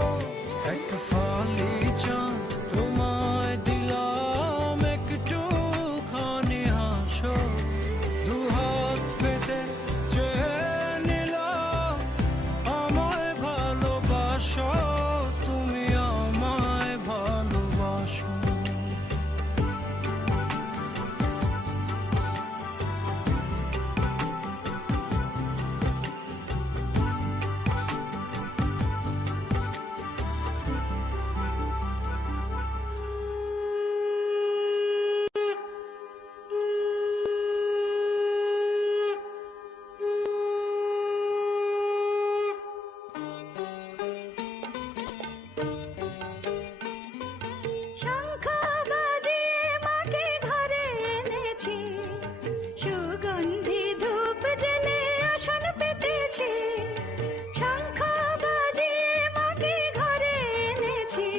এক ফালি চাঁদ তোমায় দিলাম একটু খানি হাসো দুহাত পেতে চেয়ে নিলাম আমায় ভালোবাসো তুমি আমায় ভালোবাসো শঙ্খ বাজিয়ে মাকে ঘরে এনেছি সুগন্ধি ধূপ জেলে আসন পেতেছি শঙ্খ বাজিয়ে মাকে ঘরে এনেছি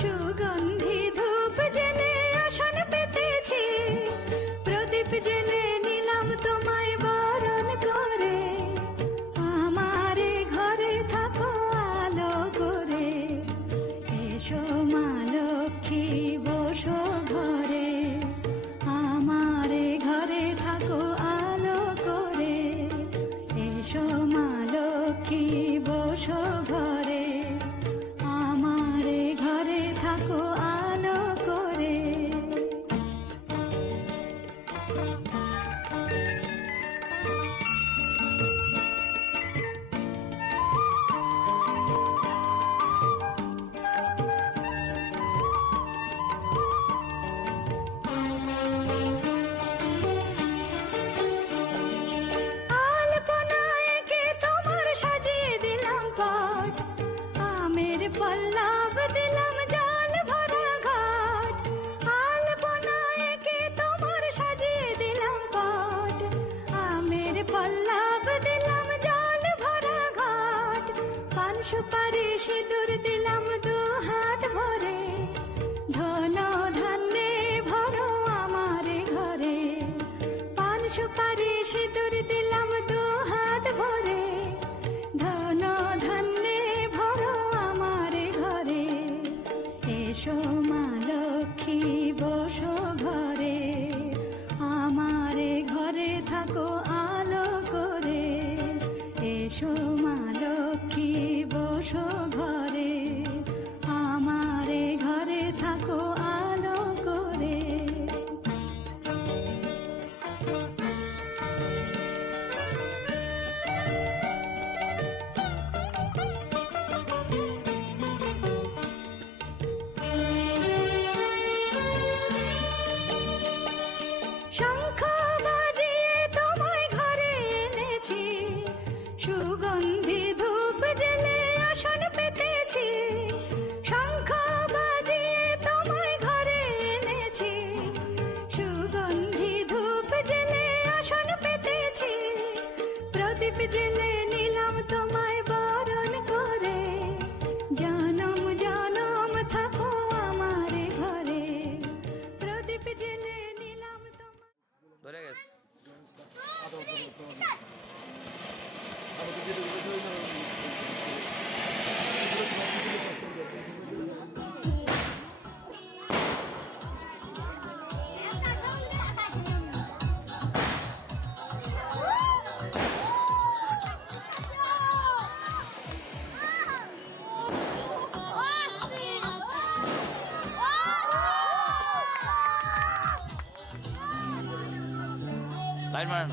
সুগন্ধি ধূপ জেলে আসন পেতেছি প্রদীপ জেলে নিলাম তোমায় বরণ করে আমারে ঘরে থাকো আলো করে এসো মা লক্ষ্মী বসো ঘরে আমারে ঘরে থাকো আলো করে এসো মা লক্ষ্মী বসো ঘরে আমারে ঘরে থাকো আলো করে আলপনায় এঁকে তোমার সাজিয়ে দিলাম পট আমের পল্লব দিলাম জল ভরা ঘাট আলপনায় এঁকে তোমার সাজিয়ে দিলাম পট আমের পল্লব দিলাম জল ভরা ঘাট পান সুপারি সিঁদুর দিলাম দু হাত ভরে ধন ধান্যে ভরো আমারে ঘরে পান সুপারি সিঁদুর দিলাম দু হাত ভরে ধন ধান্যে ভরো আমারে ঘরে এসো মা লক্ষ্মী বসো ঘরে আমারে ঘরে থাকো আলো করে এসো মা লক্ষ্মী বসো ঘরে আমারে ঘরে থাকো আলো করে শঙ্খ বাজিয়ে তোমায় ঘরে এনেছি সুগন্ধি ধূপ জেলে আসন পেতেছি শঙ্খ বাজিয়ে তোমায় ঘরে এনেছি সুগন্ধি ধূপ জেলে আসন পেতেছি প্রদীপ জেলে নিলাম তোমায় বরণ করে জনম জনম থাকো আমারে ঘরে প্রদীপ জেলে নিলাম তোমায় ধরে গেছে লাইন মারেন